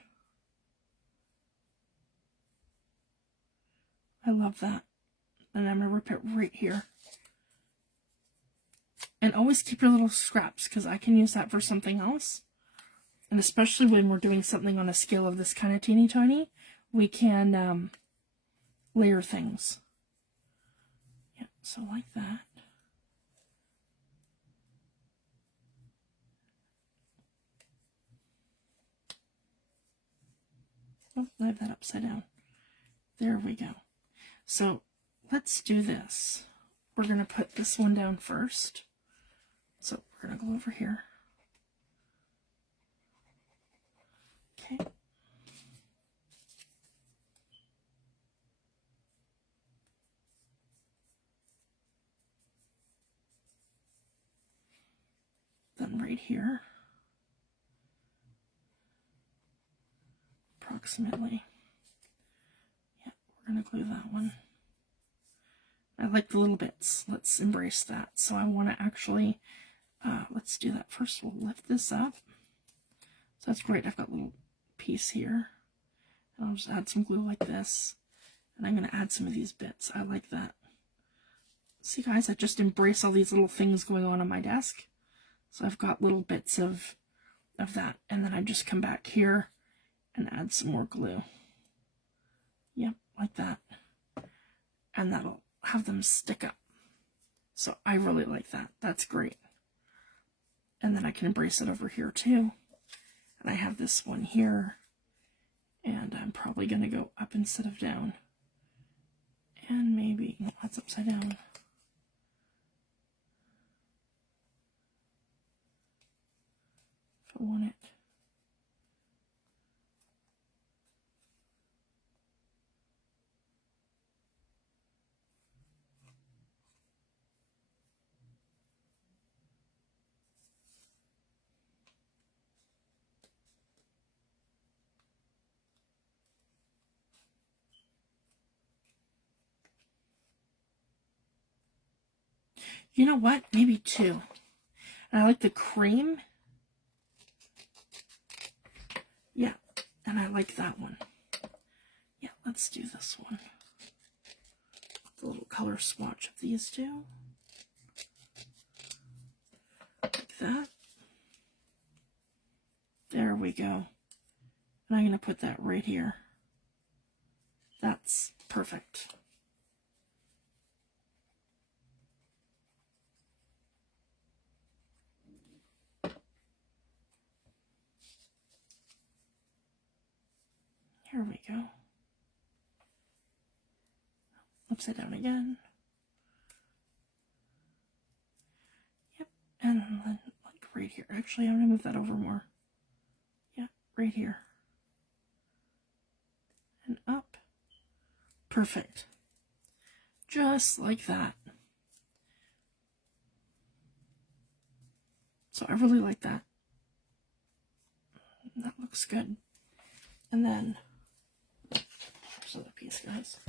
I love that. And I'm going to rip it right here. And always keep your little scraps, because I can use that for something else. And especially when we're doing something on a scale of this kind of teeny tiny, we can layer things. Yeah, so like that. Oh, I have that upside down. There we go. So let's do this. We're going to put this one down first. So we're going to go over here. Okay. Then right here, approximately. Yeah, we're going to glue that one. I like the little bits. Let's embrace that. So I want to actually, let's do that first. We'll lift this up. So that's great. I've got a little piece here. And I'll just add some glue like this. And I'm going to add some of these bits. I like that. See guys, I just embrace all these little things going on my desk. So I've got little bits of that. And then I just come back here and add some more glue. Yep, like that. And that'll have them stick up. So I really like that. That's great. And then I can embrace it over here too. And I have this one here. And I'm probably going to go up instead of down. And maybe, no, that's upside down. If I want it. You know what? Maybe 2. And I like the cream. Yeah, and I like that one. Yeah, let's do this one. The little color swatch of these two. Like that. There we go. And I'm going to put that right here. That's perfect. Here we go. Upside down again. Yep, and then like right here. Actually, I'm going to move that over more. Yeah, right here. And up. Perfect. Just like that. So I really like that. That looks good. And then, there's another piece, guys.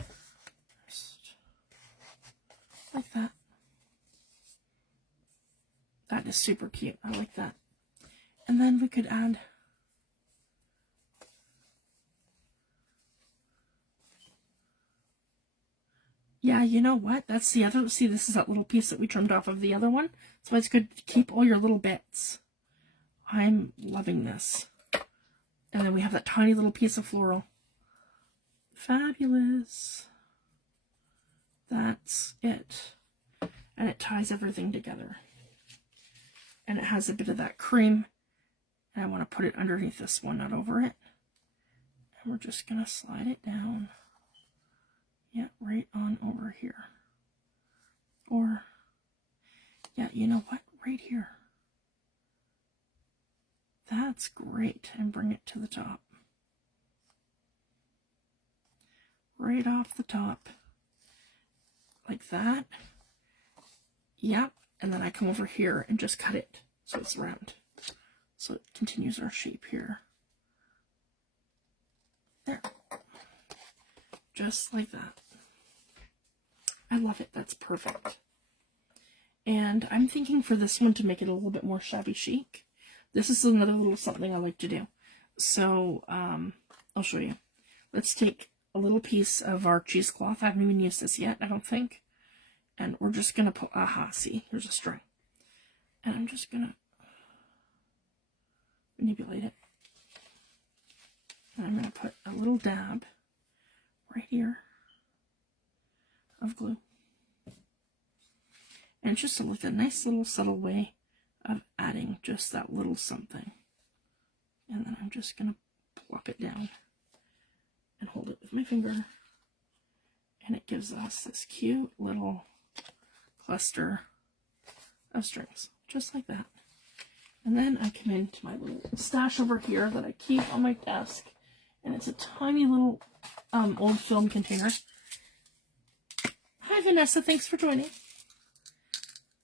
Just like that. That is super cute. I like that. And then we could add yeah, you know what? That's the other, see, this is that little piece that we trimmed off of the other one. So it's good to keep all your little bits. I'm loving this. And then we have that tiny little piece of floral. Fabulous. That's it. And it ties everything together. And it has a bit of that cream. And I want to put it underneath this one, not over it. And we're just going to slide it down. Yeah, right on over here. Or, yeah, you know what? Right here. That's great. And bring it to the top. Right off the top. Like that. Yep. And then I come over here and just cut it so it's round. So it continues our shape here. There. Just like that. I love it. That's perfect. And I'm thinking for this one to make it a little bit more shabby chic. This is another little something I like to do. So I'll show you. Let's take a little piece of our cheesecloth. I haven't even used this yet, I don't think. And we're just going to put, aha, see, here's a string. And I'm just going to manipulate it. And I'm going to put a little dab right here of glue. And it's just like a nice little subtle way of adding just that little something. And then I'm just going to plop it down and hold it with my finger. And it gives us this cute little cluster of strings, just like that. And then I come into my little stash over here that I keep on my desk. And it's a tiny little old film container. Hi Vanessa, thanks for joining.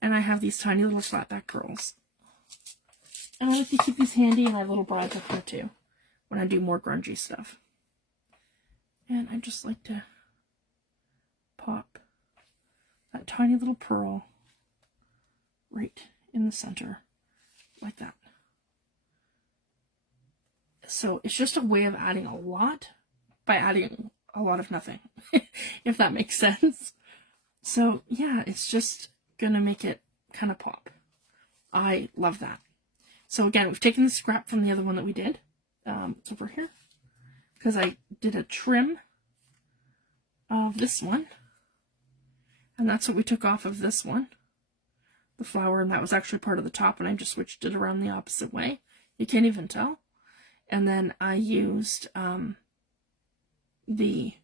And I have these tiny little flat back pearls. And I like to keep these handy, and I have little brads up here too when I do more grungy stuff. And I just like to pop that tiny little pearl right in the center, like that. So it's just a way of adding a lot by adding a lot of nothing, if that makes sense. So yeah, it's just gonna make it kind of pop. I love that. So again, we've taken the scrap from the other one that we did. It's over here, because I did a trim of this one, and that's what we took off of this one, the flower, and that was actually part of the top, and I just switched it around the opposite way. You can't even tell. And then I used the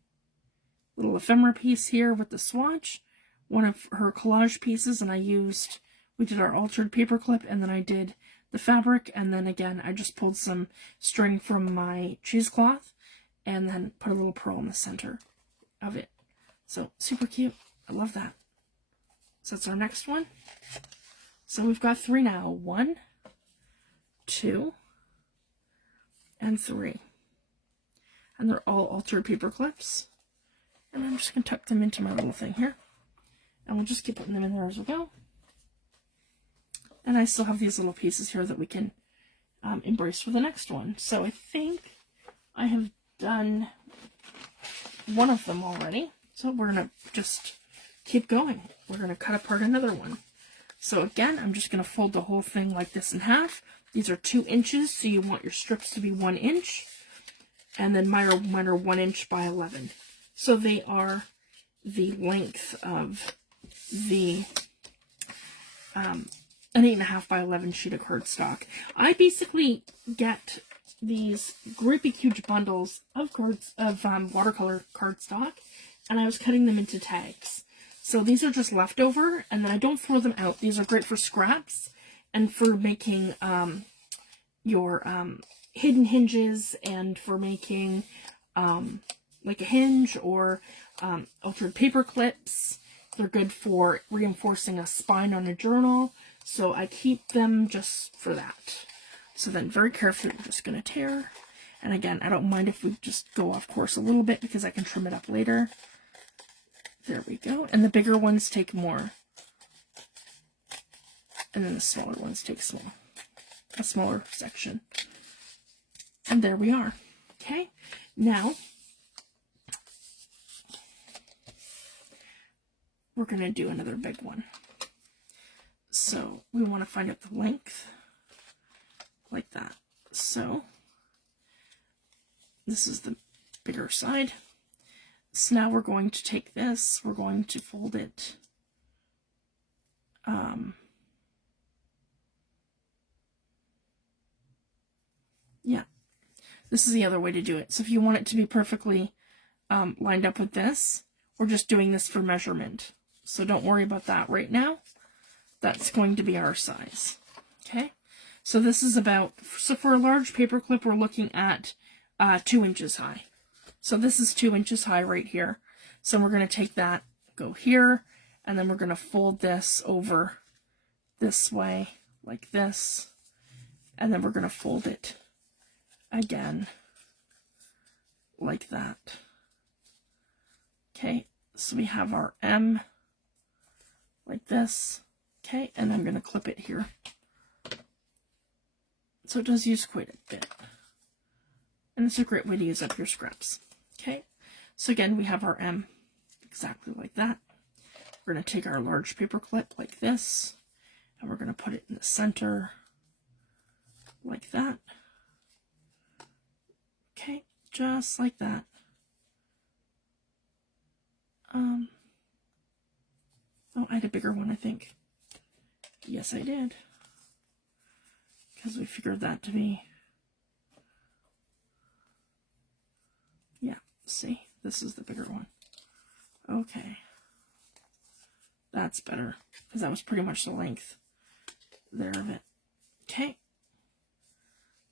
little ephemera piece here with the swatch, one of her collage pieces, and we did our altered paperclip, and then I did the fabric, and then again I just pulled some string from my cheesecloth and then put a little pearl in the center of it. So super cute. I love that. So that's our next one. So we've got 3 now. 1, 2, and 3. And they're all altered paper clips. And I'm just going to tuck them into my little thing here. And we'll just keep putting them in there as we go. And I still have these little pieces here that we can embrace for the next one. So I think I have done one of them already. So we're going to just keep going. We're going to cut apart another one. So again, I'm just going to fold the whole thing like this in half. These are 2 inches, so you want your strips to be 1 inch. And then mine are 1 inch by 11. So they are the length of the an 8.5 by 11 sheet of cardstock. I basically get these great big huge bundles of watercolor cardstock, and I was cutting them into tags. So these are just leftover, and then I don't throw them out. These are great for scraps and for making your hidden hinges, and for making like a hinge or altered paper clips. They're good for reinforcing a spine on a journal. So I keep them just for that. So then very carefully, we're just going to tear. And again, I don't mind if we just go off course a little bit because I can trim it up later. There we go. And the bigger ones take more. And then the smaller ones take a smaller section. And there we are. Okay. Now, we're going to do another big one. So we want to find out the length like that. So this is the bigger side. So now we're going to take this, we're going to fold it yeah, this is the other way to do it. So if you want it to be perfectly lined up with this, we're just doing this for measurement. So don't worry about that right now. That's going to be our size. Okay, so this is about, so for a large paper clip, we're looking at 2 inches high. So this is 2 inches high right here. So we're going to take that, go here, and then we're going to fold this over this way, like this, and then we're going to fold it again, like that. Okay, so we have our M, like this. Okay, and I'm going to clip it here. So it does use quite a bit. And it's a great way to use up your scraps. Okay, so again, we have our M exactly like that. We're going to take our large paper clip like this, and we're going to put it in the center like that. Okay, just like that. Oh, I had a bigger one, I think. Yes, I did. Because we figured that to be... Yeah, see, this is the bigger one. Okay. That's better, because that was pretty much the length there of it. Okay.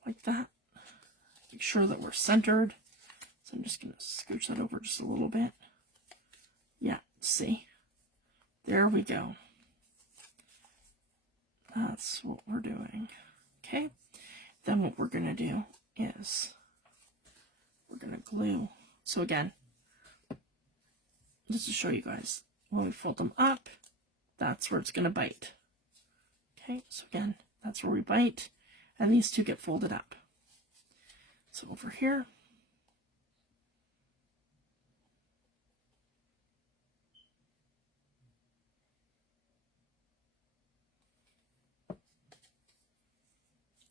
Like that. Make sure that we're centered. So I'm just going to scooch that over just a little bit. Yeah, see. There we go. That's what we're doing. Okay. Then what we're going to do is we're going to glue. So again, just to show you guys, when we fold them up, that's where it's going to bite. Okay, so again, that's where we bite, and these two get folded up. So over here,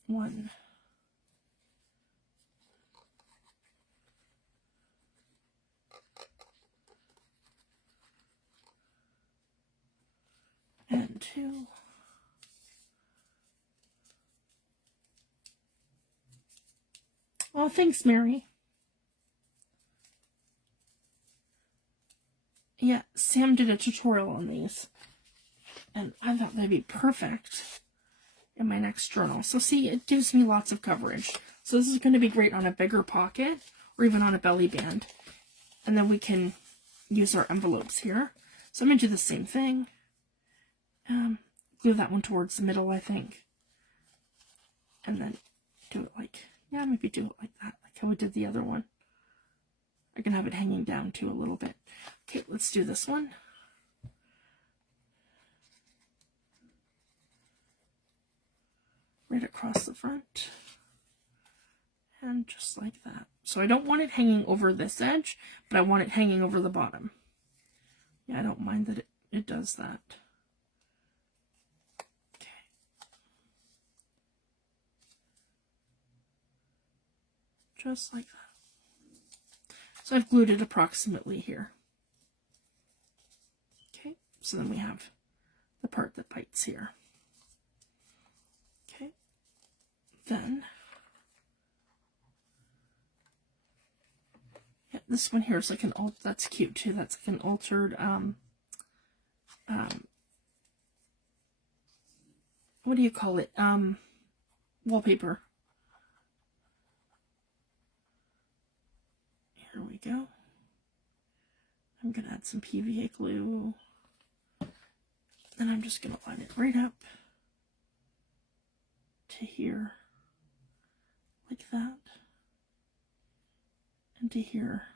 one, and two, oh, thanks, Mary. Yeah, Sam did a tutorial on these, and I thought they'd be perfect in my next journal. So see, it gives me lots of coverage. So this is going to be great on a bigger pocket or even on a belly band. And then we can use our envelopes here. So I'm going to do the same thing. Glue that one towards the middle, I think. And then do it like, yeah, maybe do it like that, like how we did the other one. I can have it hanging down too a little bit. Okay, let's do this one. right across the front. And just like that. So I don't want it hanging over this edge, but I want it hanging over the bottom. Yeah, I don't mind that it does that. Okay. Just like that. So I've glued it approximately here. Okay, so then we have the part that bites here. Okay, then yeah, this one here is like an that's cute too. That's like an altered what do you call it? Wallpaper. Here we go. I'm gonna add some PVA glue. And I'm just gonna line it right up to here, like that, and to here,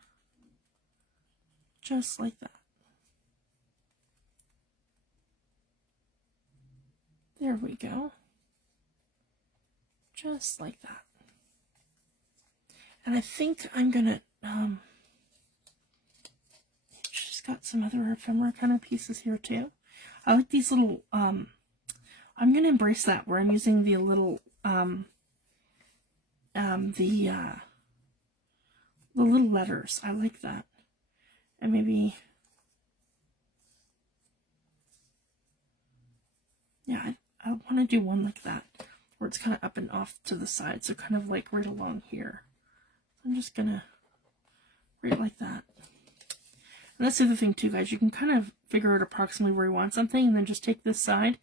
just like that. There we go. Just like that. And I think I'm gonna, she's got some other ephemera kind of pieces here too. I like these little, I'm gonna embrace that where I'm using the little, the little letters. I like that. And maybe, yeah, I want to do one like that, where it's kind of up and off to the side, so kind of like right along here. I'm just gonna right like that. And that's the other thing too, guys. You can kind of figure out approximately where you want something, and then just take this side,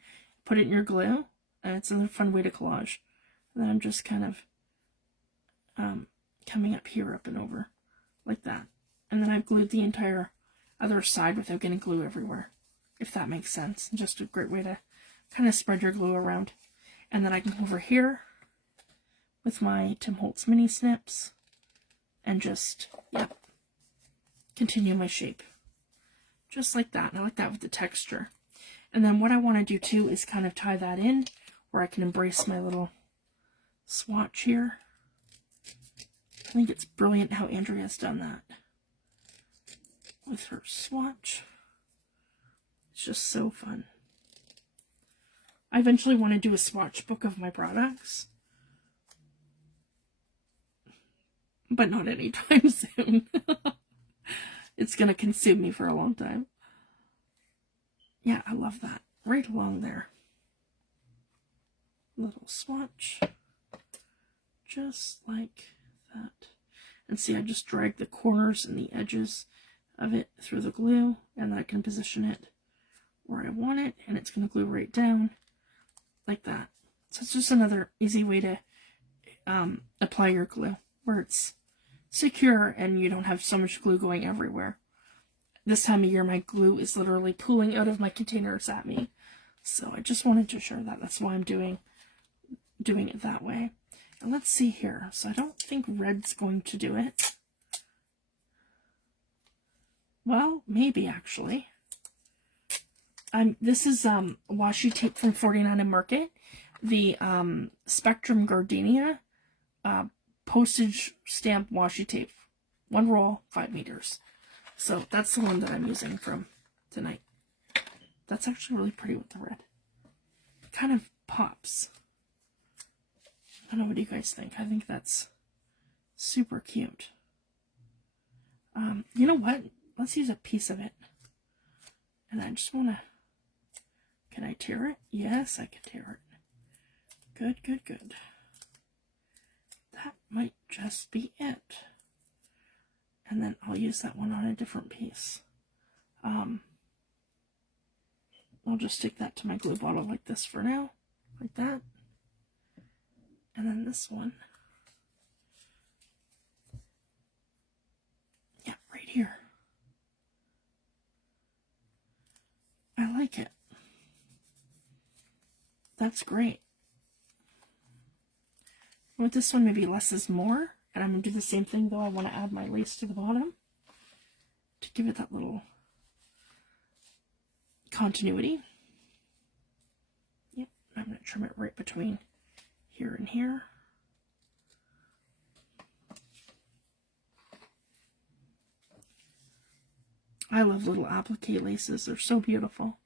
put it in your glue, and it's another fun way to collage. And then I'm just kind of coming up here, up and over, like that. And then I've glued the entire other side without getting glue everywhere, if that makes sense. Just a great way to kind of spread your glue around. And then I can come over here with my Tim Holtz mini snips and just, yep, continue my shape. Just like that. And I like that with the texture. And then what I want to do too is kind of tie that in where I can embrace my little swatch here. I think it's brilliant how Andrea's done that with her swatch. It's just so fun. I eventually want to do a swatch book of my products, but not anytime soon. It's going to consume me for a long time. Yeah, I love that. Right along there. Little swatch. Just like that. And see, I just drag the corners and the edges of it through the glue, and then I can position it where I want it, and it's going to glue right down like that. So it's just another easy way to apply your glue where it's secure and you don't have so much glue going everywhere. This time of year, my glue is literally pooling out of my containers at me. So I just wanted to show that. That's why I'm doing it that way. And let's see here. So I don't think red's going to do it. Well, maybe actually. This is washi tape from 49 and Market. The Spectrum Gardenia postage stamp washi tape. 1 roll, 5 meters. So that's the one that I'm using from tonight. That's actually really pretty with the red. It kind of pops. I don't know, what do you guys think? I think that's super cute. You know what? Let's use a piece of it. And I just want to... Can I tear it? Yes, I can tear it. Good, good, good. That might just be it. And then I'll use that one on a different piece. I'll just stick that to my glue bottle like this for now. Like that. And then this one. Yeah, right here. I like it. That's great. With this one, maybe less is more. And I'm going to do the same thing, though. I want to add my lace to the bottom to give it that little continuity. Yep, I'm going to trim it right between here and here. I love little applique laces. They're so beautiful.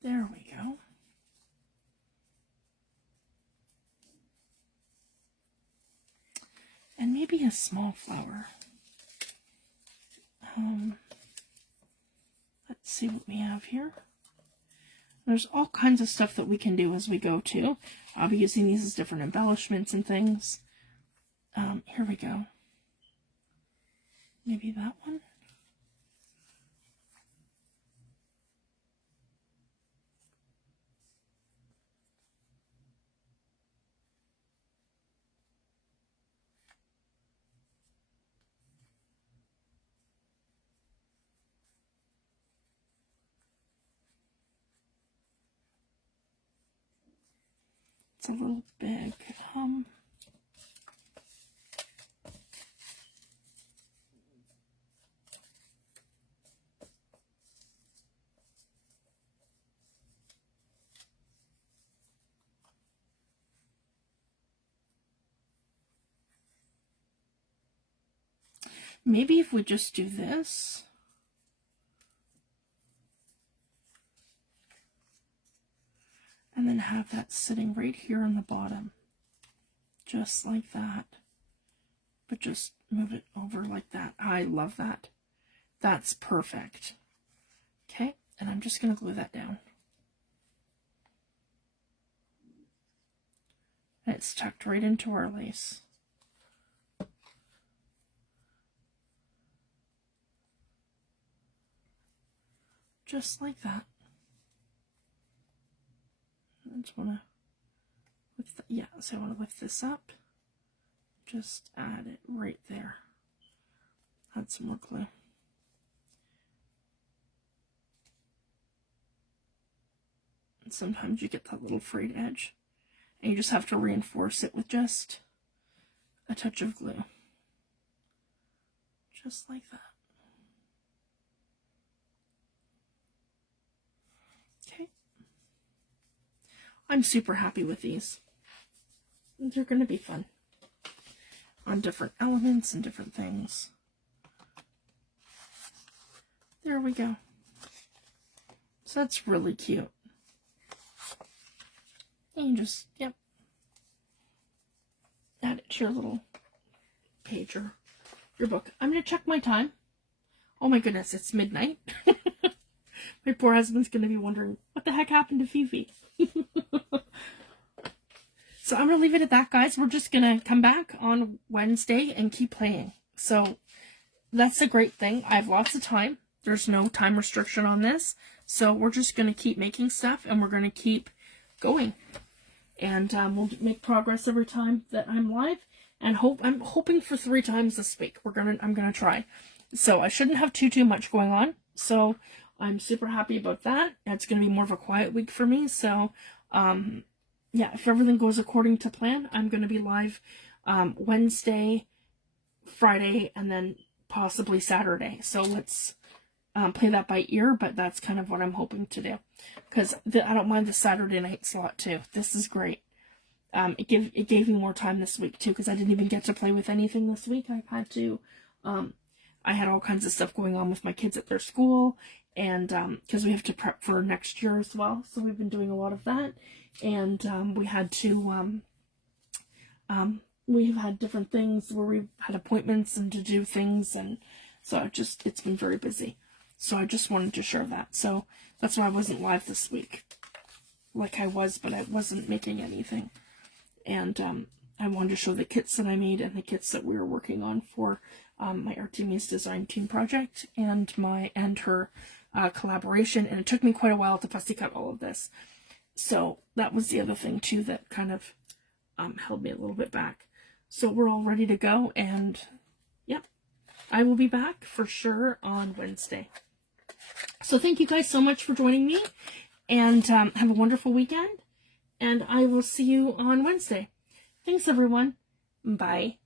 There we go. And maybe a small flower. Let's see what we have here. There's all kinds of stuff that we can do as we go too. I'll be using these as different embellishments and things. Here we go. Maybe that one. It's a little big. Maybe if we just do this. And then have that sitting right here on the bottom. Just like that. But just move it over like that. I love that. That's perfect. Okay, and I'm just going to glue that down. And it's tucked right into our lace. Just like that. I just want to lift so I want to lift this up. Just add it right there. Add some more glue. And sometimes you get that little frayed edge, and you just have to reinforce it with just a touch of glue. Just like that. Okay. I'm super happy with these. They're going to be fun on different elements and different things. There we go. So that's really cute. And you just, yep, add it to your little page or your book. I'm going to check my time. Oh my goodness, it's midnight. My poor husband's going to be wondering, what the heck happened to Fifi? So I'm going to leave it at that, guys. We're just going to come back on Wednesday and keep playing. So that's the great thing. I have lots of time. There's no time restriction on this. So we're just going to keep making stuff, and we're going to keep going. And we'll make progress every time that I'm live. And I'm hoping for 3 times this week. I'm going to try. So I shouldn't have too much going on. So I'm super happy about that. It's going to be more of a quiet week for me. So yeah, if everything goes according to plan, I'm going to be live Wednesday, Friday, and then possibly Saturday. So let's play that by ear, but that's kind of what I'm hoping to do. Because I don't mind the Saturday night slot too. This is great. It gave me more time this week too, because I didn't even get to play with anything this week. I had all kinds of stuff going on with my kids at their school, and because we have to prep for next year as well. So we've been doing a lot of that. And we had to, we've had different things where we've had appointments and to do things, and so it's been very busy. So I just wanted to share that. So that's why I wasn't live this week, like I was, but I wasn't making anything. And I wanted to show the kits that I made and the kits that we were working on for my Artymaze design team project and her collaboration. And it took me quite a while to fussy cut all of this. So that was the other thing too that kind of held me a little bit back. So we're all ready to go, and yep, I will be back for sure on Wednesday. So thank you guys so much for joining me, and have a wonderful weekend, and I will see you on Wednesday. Thanks, everyone. Bye.